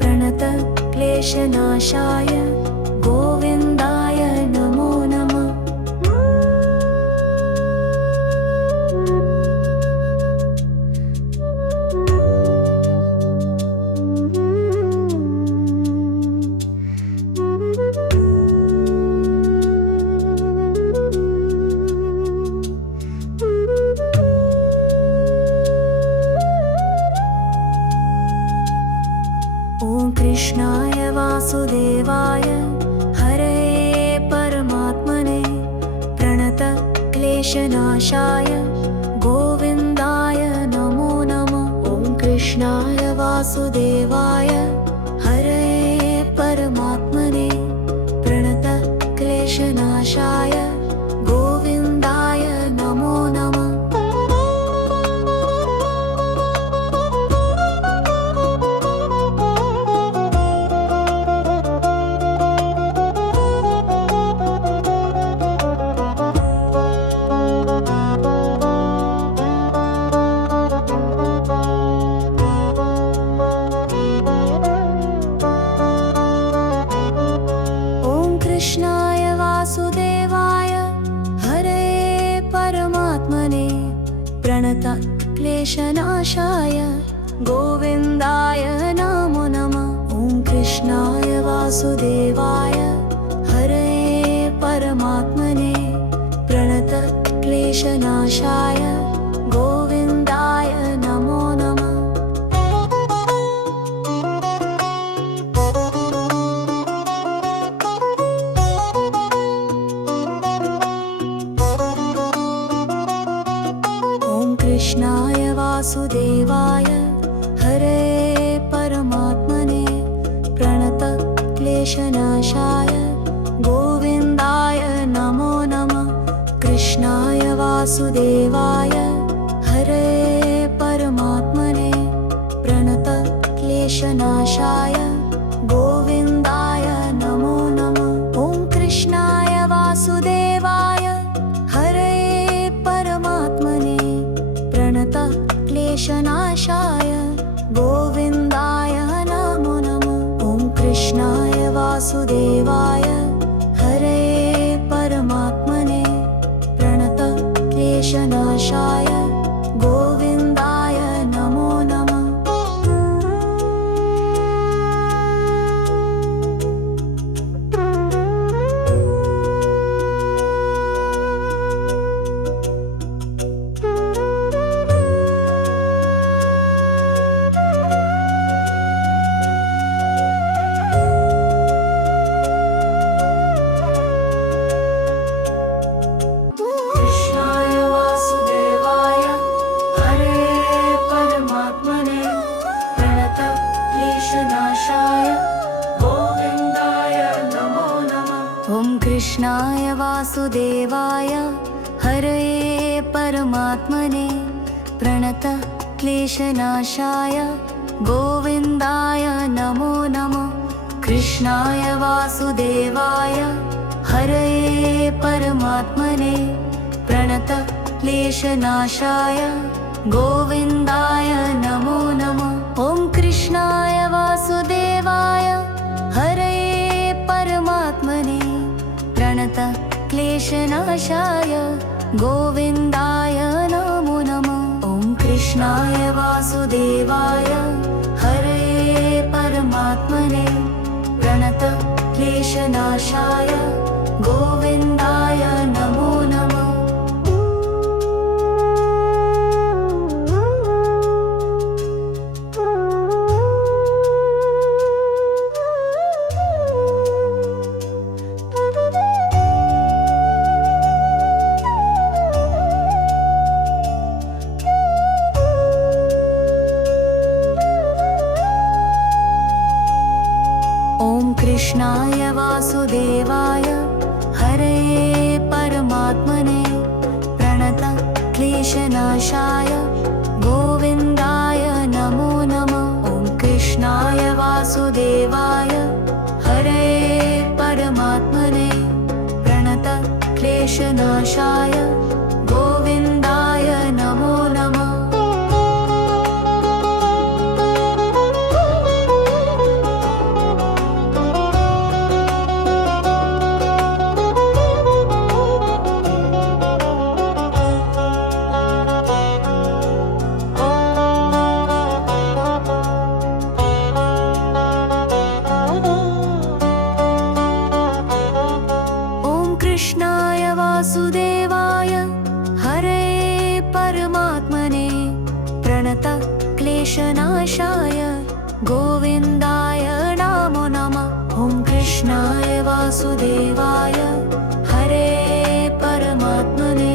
प्रणतक्लेशनाशाय गोविन्दाय नमो नमः। कृष्णाय वासुदेवाय क्लेशनाशाय गोविन्दाय नमो नमः। ॐ कृष्णाय वासुदेवाय हरे परमात्मने प्रणत क्लेशनाशाय गोविन्दाय नमो नमः। कृष्णाय वासुदेवाय हरे परमात्मने प्रणत क्लेशनाशाय गोविन्दाय नमो नमः। ॐ कृष्णाय वासुदेवाय हरे परमात्मने प्रणत क्लेशनाशाय गोविन्दाय नमो नमः। कृष्णाय वासुदेवाय हरे परमात्मने प्रणत क्लेशनाशाय गोविन्दाय नमो नमः। कृष्णाय वासुदेवाय हरे परमात्मने प्रणत क्लेशनाशाय गोविन्दाय नमो नमः। ॐ कृष्णाय वासुदेवाय हरे परमात्मने प्रणत क्लेशनाशाय गोविन्दाय नमो नमः। ॐ कृष्णाय वासुदेवाय हरे परमात्मने प्रणत क्लेशनाशाय गोविन्दाय नमो नमः। कृष्णाय वासुदेवाय हरे परमात्मने प्रणत क्लेशनाशाय गोविन्दाय नमो नमः। कृष्णाय वासुदेवाय हरे परमात्मने प्रणत क्लेशनाशाय गोविन्दाय नमो नमः। ॐ कृष्णाय वासुदेवाय हरे परमात्मने प्रणत क्लेशनाशाय गोविन्दाय नमो नमः। ॐ कृष्णाय वासुदेवाय हरे परमात्मने प्रणत क्लेशनाशाय गोविन्दाय नमो नमः। कृष्णाय वासुदेवाय हरे परमात्मने प्रणत क्लेशनाशाय गोविन्दाय नमो नमः। ॐ कृष्णाय वासुदेवाय हरे परमात्मने प्रणत क्लेशनाशाय गोविन्दाय नमो नमः। कृष्णाय वासुदेवाय हरे परमात्मने प्रणत क्लेशनाशाय गोविन्दाय नमो नमः। ॐ कृष्णाय वासुदेवाय हरे परमात्मने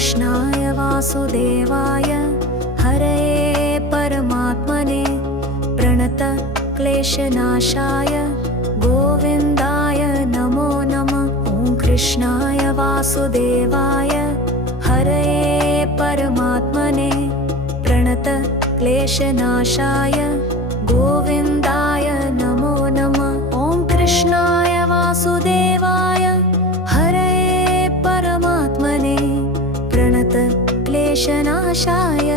कृष्णाय वासुदेवाय हरये परमात्मने प्रणत क्लेशनाशाय गोविन्दाय नमो नमः। ॐ कृष्णाय वासुदेवाय हरये परमात्मने प्रणत क्लेशनाशाय गोविन्दाय नमो नमः। ॐ कृष्णाय वासुदेवाय हरये परमात्मने प्रणत क्लेशनाशाय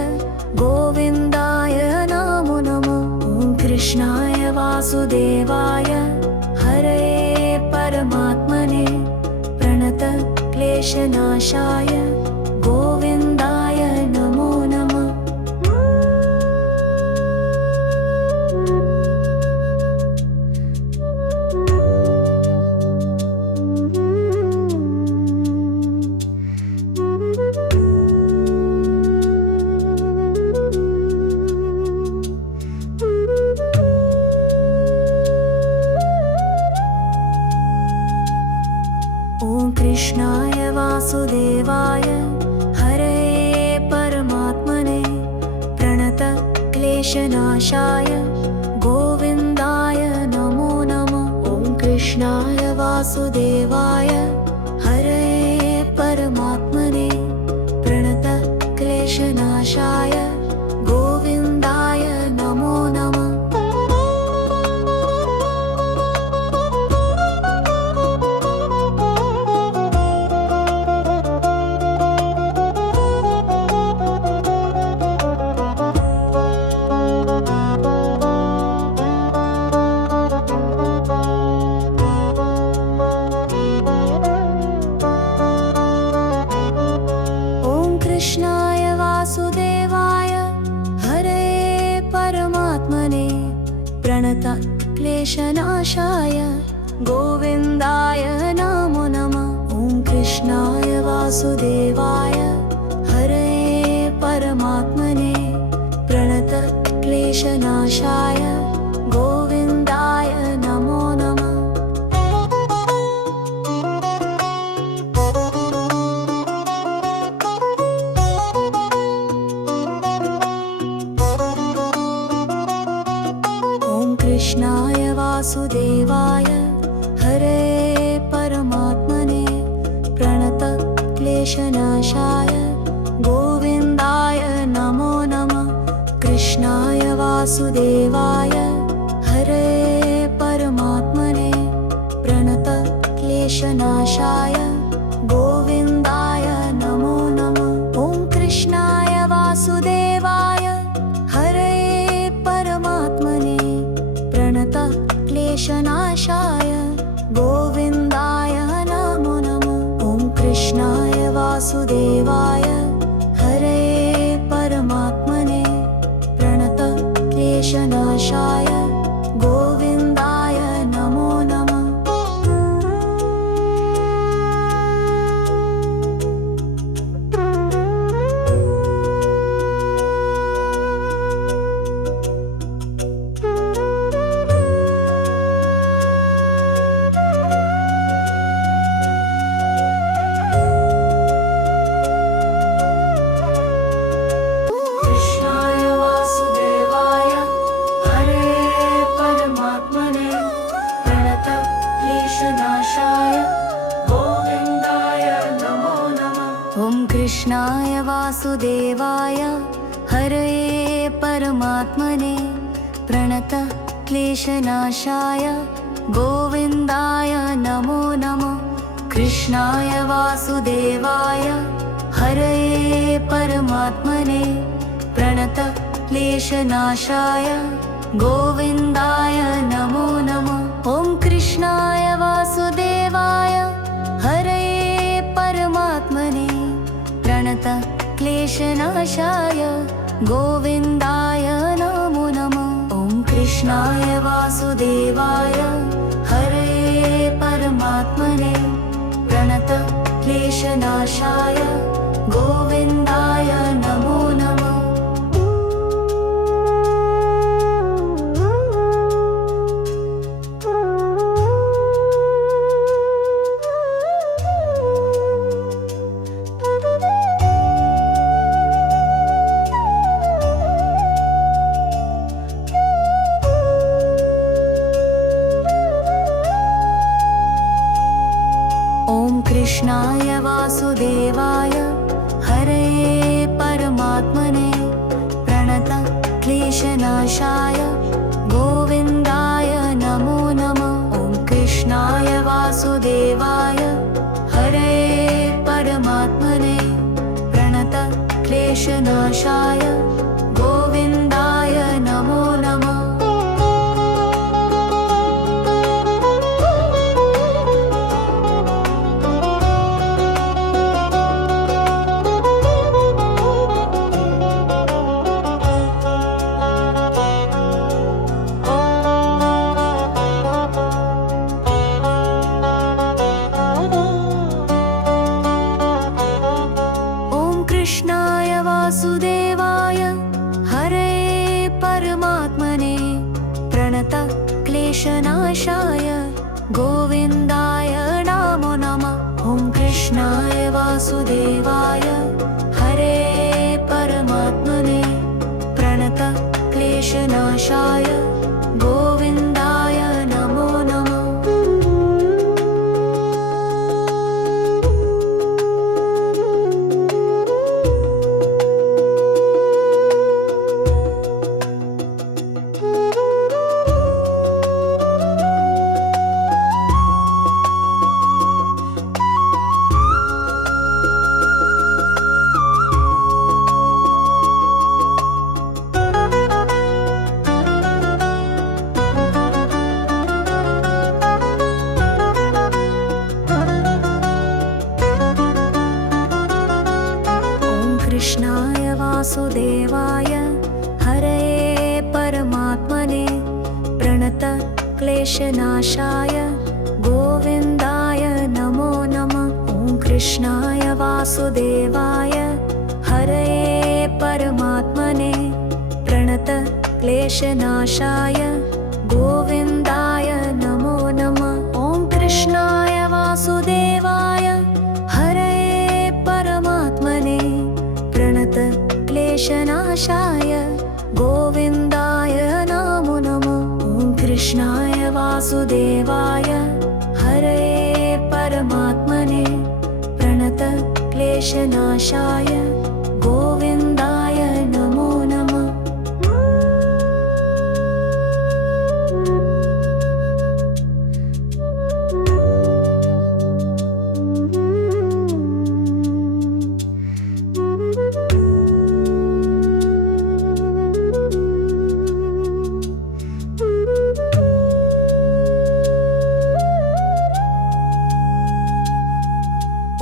गोविन्दाय नमो नमः। ॐ कृष्णाय वासुदेवाय हरये परमात्मने प्रणत क्लेशनाशाय गोविन्दाय नमो नमः। ॐ कृष्णाय वासुदेवाय हरये परमात्मने प्रणत क्लेशनाशाय गोविन्दाय नमो नमः। ॐ कृष्णाय वासुदेवाय हरये परमात्मने प्रणत क्लेशनाशाय गोविन्दाय नमो नमः। कृष्णाय वासुदेवाय हरये परमात्मने प्रणत क्लेशनाशाय गोविन्दाय नमो नमः। ॐ कृष्णाय वासुदेवाय हरये परमात्मने प्रणत क्लेशनाशाय गोविन्दाय नमो नमः। कृष्णाय वासुदेवाय हरये परमात्मने प्रणत क्लेशनाशाय गोविन्दाय नमो नमः। कृष्णाय वासुदेवाय हरये परमात्मने प्रणत क्लेशनाशाय गोविन्दाय नमो नमः। ॐ कृष्णाय वासुदेवाय हरये परमात्मने प्रणत क्लेशनाशाय गोविन्दाय नमो नमः। ॐ कृष्णाय वासुदेवाय हरये परमात्मने प्रणत क्लेशनाशाय गोविन्दाय नमो नमः। कृष्णाय वासुदेवाय हरये परमात्मने प्रणत क्लेशनाशाय गोविन्दाय नमो नमः। कृष्णाय वासुदेवाय हरये परमात्मने प्रणत क्लेशनाशाय गोविन्दाय नमो नमः। ॐ कृष्णाय वासुदेवाय हरये परमात्मने प्रणत क्लेशनाशाय गोविन्दाय नमो नमः। ॐ कृष्णाय वासुदेवाय हरये परमात्मने प्रणत क्लेशनाशाय गोविन्दाय नमो नमः। क्लेशनाशाय गोविन्दाय नमो नमः। कृष्णाय वासुदेवाय हरे परमात्मने प्रणत क्लेशनाशाय गोविन्दाय नमो नमः। ॐ कृष्णाय वासुदेवाय हरे परमात्मने प्रणत क्लेशनाशाय गोविन्दाय नमो नमः। कृष्णाय वासुदेवाय हरे परमात्मने प्रणत क्लेशनाशाय गोविन्दाय नमो नमः। ॐ कृष्णाय वासुदेवाय हरे परमात्मने प्रणत क्लेशनाशाय गोविन्दाय नमो नमः। ॐ कृष्णाय वासुदेवाय हरे परमात्मने प्रणत क्लेशनाशाय गोविन्दाय नमो नमः। ॐ कृष्णाय वासुदेवाय हरे परमात्मने प्रणत क्लेशनाशाय गोविन्दाय नमो नमः।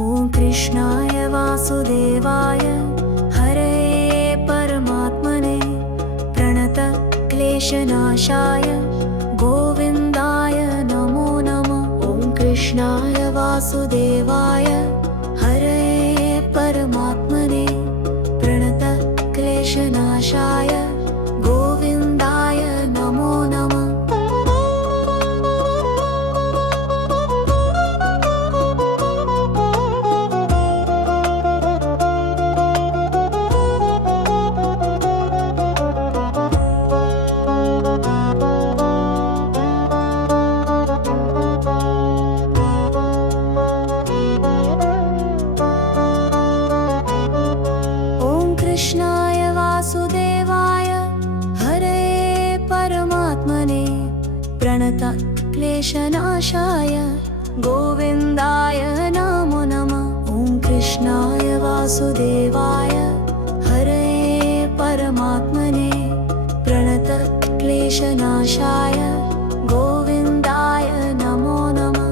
ॐ कृष्णाय वासुदेवाय हरे परमात्मने प्रणत क्लेशनाशाय गोविन्दाय नमो नमः। ॐ कृष्णाय वासुदेवाय हरे परमात्मने प्रणत क्लेशनाशाय गोविन्दाय नमो नमः। कृष्णाय वासुदेवाय हरे परमात्मने प्रणत क्लेशनाशाय गोविन्दाय नमो नमः। ॐ कृष्णाय वासुदेवाय हरे परमात्मने प्रणत क्लेशनाशाय गोविन्दाय नमो नमः।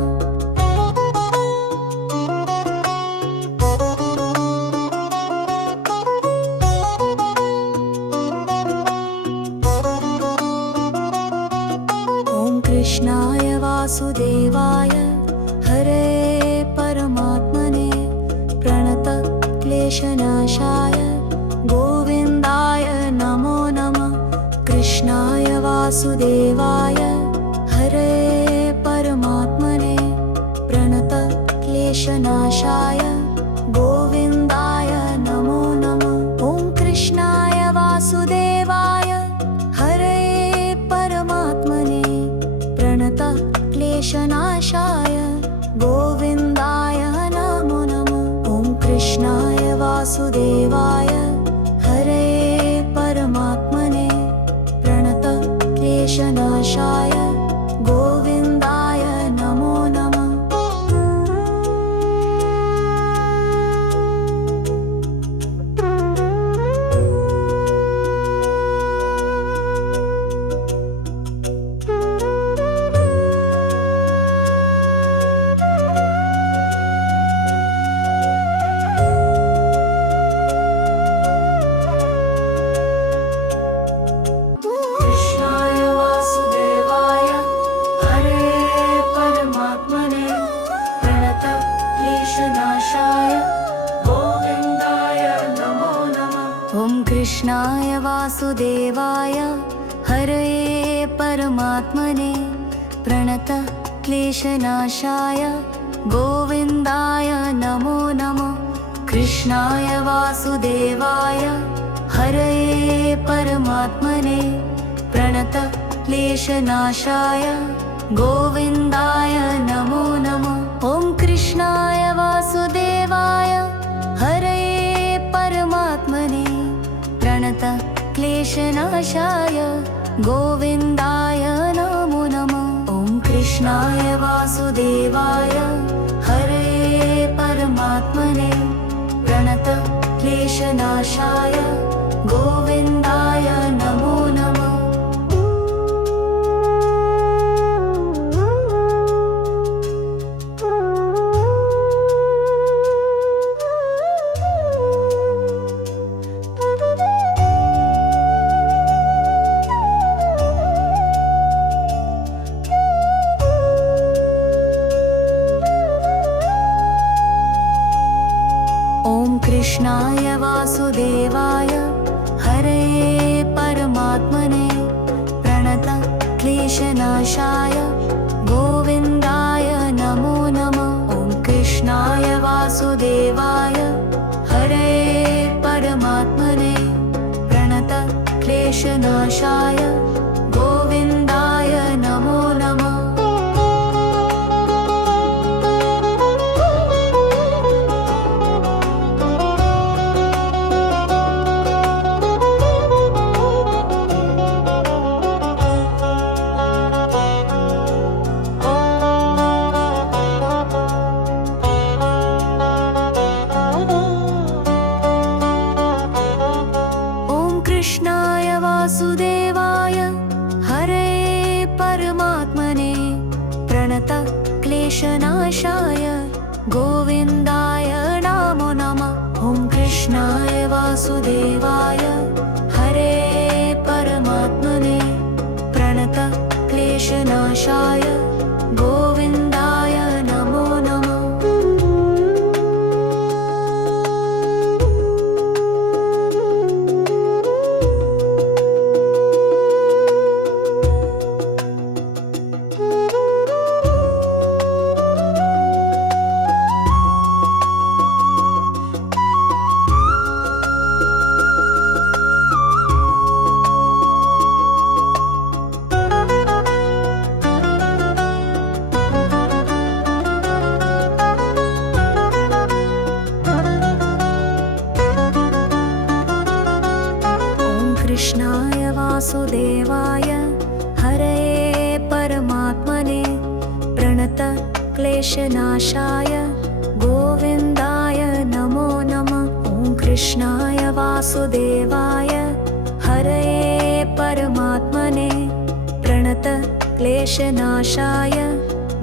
कृष्णाय वासुदेवाय हरे परमात्मने प्रणत क्लेशनाशाय गोविन्दाय नमो नमः। कृष्णाय वासुदेवाय हरे परमात्मने प्रणत क्लेशनाशाय गोविन्दाय नमो नमः। ॐ कृष्णाय वासुदेवाय हरे परमात्मने प्रणत क्लेशनाशाय गोविन्दाय नमो नमः। ॐ कृष्णाय वासुदेवाय हरे परमात्मने प्रणत क्लेशनाशाय गोविन्दाय नमो नमः। कृष्णाय वासुदेवाय हरये परमात्मने प्रणत क्लेशनाशाय गोविन्दाय नमो नमः। कृष्णाय वासुदेवाय हरये परमात्मने प्रणत क्लेशनाशाय गोविन्दाय नमो नमः। ॐ कृष्णाय वासुदेवाय हरये परमात्मने प्रणत क्लेशनाशाय गोविन्दाय नमो नमः। ॐ कृष्णाय वासुदेवाय हरये परमात्मने प्रणत क्लेशनाशाय गोविन्दाय नमो नमः। कृष्णाय वासुदेवाय हरये परमात्मने प्रणत क्लेशनाशाय गोविन्दाय नमो नमः। ॐ कृष्णाय वासुदेवाय हरये परमात्मने प्रणत क्लेशनाशाय गोविन्दाय नमो नमः। कृष्णाय वासुदेवाय हरये परमात्मने प्रणत क्लेशनाशाय गोविन्दाय नमो नमः। ॐ कृष्णाय वासुदेवाय हरये परमात्मने प्रणत क्लेशनाशाय गोविन्दाय नमो नमः। कृष्णाय वासुदेवाय हरये परमात्मने प्रणत क्लेशनाशाय गोविन्दाय नमो नमः। ॐ कृष्णाय वासुदेवाय हरये परमात्मने प्रणत क्लेशनाशाय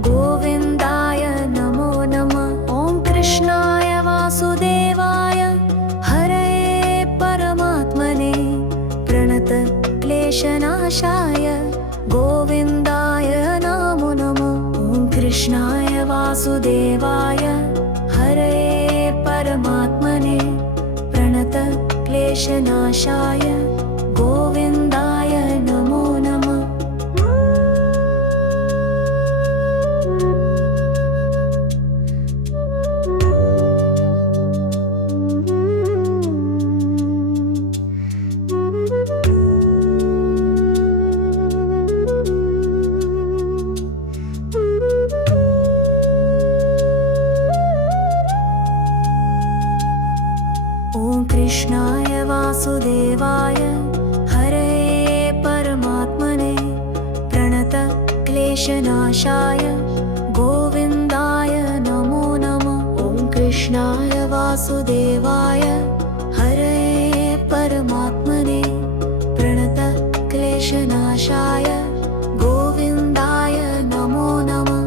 गोविन्दाय नमो नमः। ॐ कृष्णाय वासुदेवाय हरये परमात्मने प्रणत क्लेशनाशाय गोविन्दाय नमो नमः। ॐ कृष्णाय वासुदेवाय हरये परमात्मने प्रणत क्लेशनाशाय गोविन्दाय नमो नमः। ॐ कृष्णाय वासुदेवाय हरये परमात्मने प्रणत क्लेशनाशाय गोविन्दाय नमो नमः। ॐ कृष्णाय वासुदेवाय हरये परमात्मने प्रणत क्लेशनाशाय गोविन्दाय नमो नमः।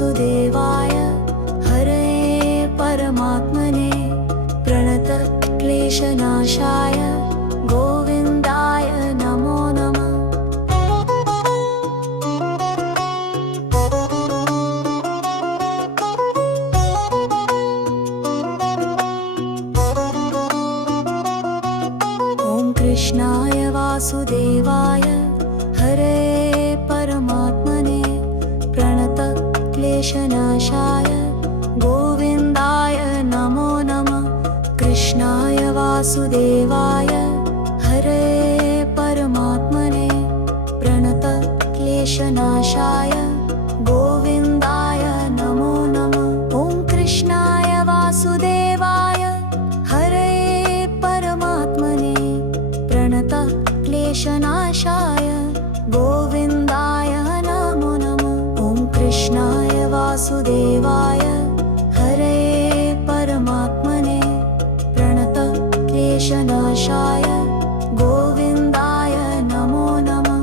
वासुदेवाय हरे परमात्मने प्रणतक्लेशनाशाय गोविन्दाय नमो नमः। ॐ कृष्णाय वासुदेवाय हरे परमात्मने प्रणतक्लेशनाशाय गोविन्दाय नमो नमः। कृष्णाय वासुदेवाय हरे परमात्मने प्रणतक्लेशनाशाय गोविन्दाय नमो नमः। ॐ कृष्णाय वासुदेवाय हरे परमात्मने प्रणतक्लेशनाशाय गोविन्दाय नमो नमः। ॐ कृष्णाय वासुदेवाय हरे परमात्मने प्रणतक्लेशनाशाय गोविन्दाय नमो नमः।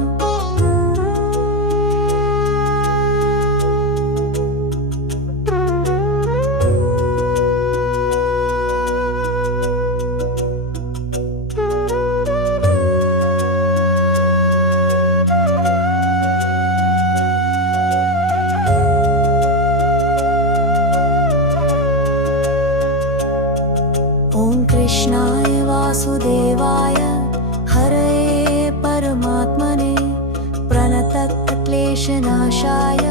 ॐ कृष्णाय वासुदेवाय हरे परमात्मने प्रणतक्लेशनाशाय